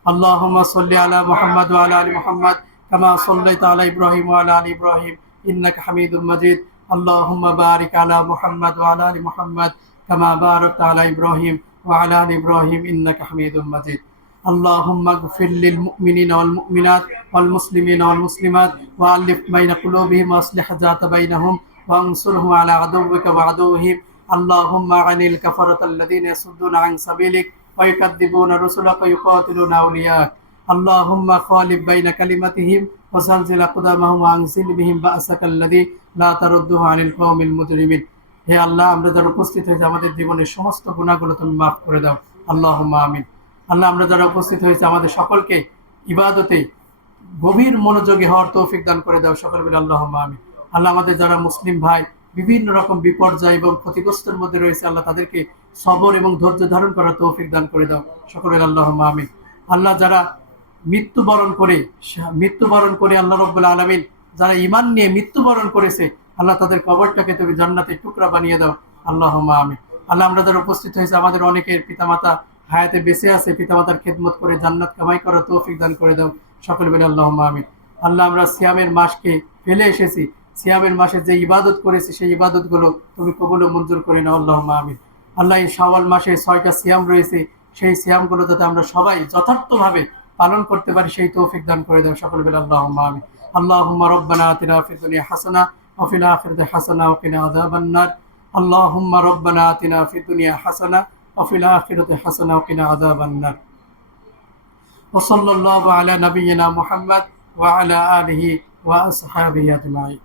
আল্লাহুম্মা সাল্লি আলা মুহাম্মাদ ওয়া আলা আলি মুহাম্মাদ কামা সাল্লাইতা আলা ইব্রাহিম ওয়া আলা আলি ইব্রাহিম ইন্নাকা হামিদুম মাজিদ। আল্লাহুম্মা বারিক আলা মুহাম্মাদ ওয়া আলা আলি মুহাম্মাদ কামা বারাকতা আলা ইব্রাহিম ওয়া আলা আলি ইব্রাহিম ইন্নাকা হামিদুম মাজিদ। আল্লাহুম্মা গফির লিল মুমিনিনা ওয়াল মুমিনাত ওয়াল মুসলিমিনা ওয়াল মুসলিমাত ওয়া আলিফ বাইনা কুলুবিহিম ওয়া আসলিহ যাতা বাইনাহুম ওয়া আনসুরহুম আলা আদুওয়িকা ওয়া আদুওয়িহিম। আল্লাহুম্মা আনিল কাফারাতাল্লাযীনা ইয়াসুদ্দুনা আন সাবিলিক ওয়া ইউকাযযিবুনা রুসুলাকা ওয়া ইউকাতিলুনা আউলিয়াক। আল্লাহুম্মা খালিফ বাইনা কালিমাতিহিম ওয়া জালজিল আকদামাহুম ওয়া আনজিল বিহিম বা'সাকাল্লাযী লা তারুদ্দুহু আনিল কওমিল মুজরিমিন। হে আল্লাহ, আমরা যারা উপস্থিত হয়েছে আমাদের জীবনের সমস্ত গুনাহগুলো তুমি মাফ করে দাও। আল্লাহুম্মা আমিন। আল্লাহ, আমরা যারা উপস্থিত হয়েছে আমাদের সকলকে ইবাদতে গভীর মনোযোগী হওয়ার তৌফিক দান করে দাও। সকল বলে আল্লাহুম্মা আমিন। আল্লাহ, আমাদের যারা মুসলিম ভাই বিভিন্ন রকম বিপর্যয় এবং ক্ষতিগ্রস্তের মধ্যে রয়েছে, আল্লাহ তাদেরকে সবর এবং ধৈর্য ধারণ করার তৌফিক দান করে দাও। সকল বলে আল্লাহুম্মা আমিন। আল্লাহ, যারা মৃত্যুবরণ করে আল্লাহ রাব্বুল আলামিন যারা ঈমান নিয়ে মৃত্যুবরণ করেছে, আল্লাহ তাদের কবরটাকে তুমি জান্নাতের টুকরা বানিয়ে দাও। আল্লাহুম্মা আমিন। আল্লাহ, আমরা যারা উপস্থিত হয়েছে, আমাদের অনেকের পিতামাতা হায়াতে বেঁচে আছে, পিতামাতার খেদমত করে জান্নাত কামাই করার তৌফিক দান করে দাও। সকলে বলে আল্লাহুম্মা আমিন। আল্লাহ, আমরা সিয়ামের মাসকে ফেলে এসেছি, সিয়ামের মাসে যে ইবাদত করেছি সেই ইবাদতগুলো তুমি কবুল ও মঞ্জুর করে নাও। আল্লাহুম্মা আমিন। আল্লাহ, এই শাওয়াল মাসে 6টা সিয়াম রয়েছে, সেই সিয়ামগুলো যাতে আমরা সবাই যথার্থভাবে পালন করতে পারি সেই তৌফিক দান করে দাও। সকলে বলে আল্লাহুম্মা আমিন। আল্লাহুম্মা রব্বানা আতিনা ফিদ দুনিয়া হাসানাহ ওয়া ফিল আখিরাতি হাসানাহ ওয়া কিনা আযাবান নার। আল্লাহুম্মা রব্বানা আতিনা ফিদ দুনিয়া হাসানাহ ওয়া ফিল আখিরাতি হাসানাহ ওয়া কিনা আযাবান নার। ওয়া সাল্লাল্লাহু আলা নাবিয়িনা মুহাম্মদ ওয়া আলা আলিহি ওয়া আসহাবিহি আজমাইন।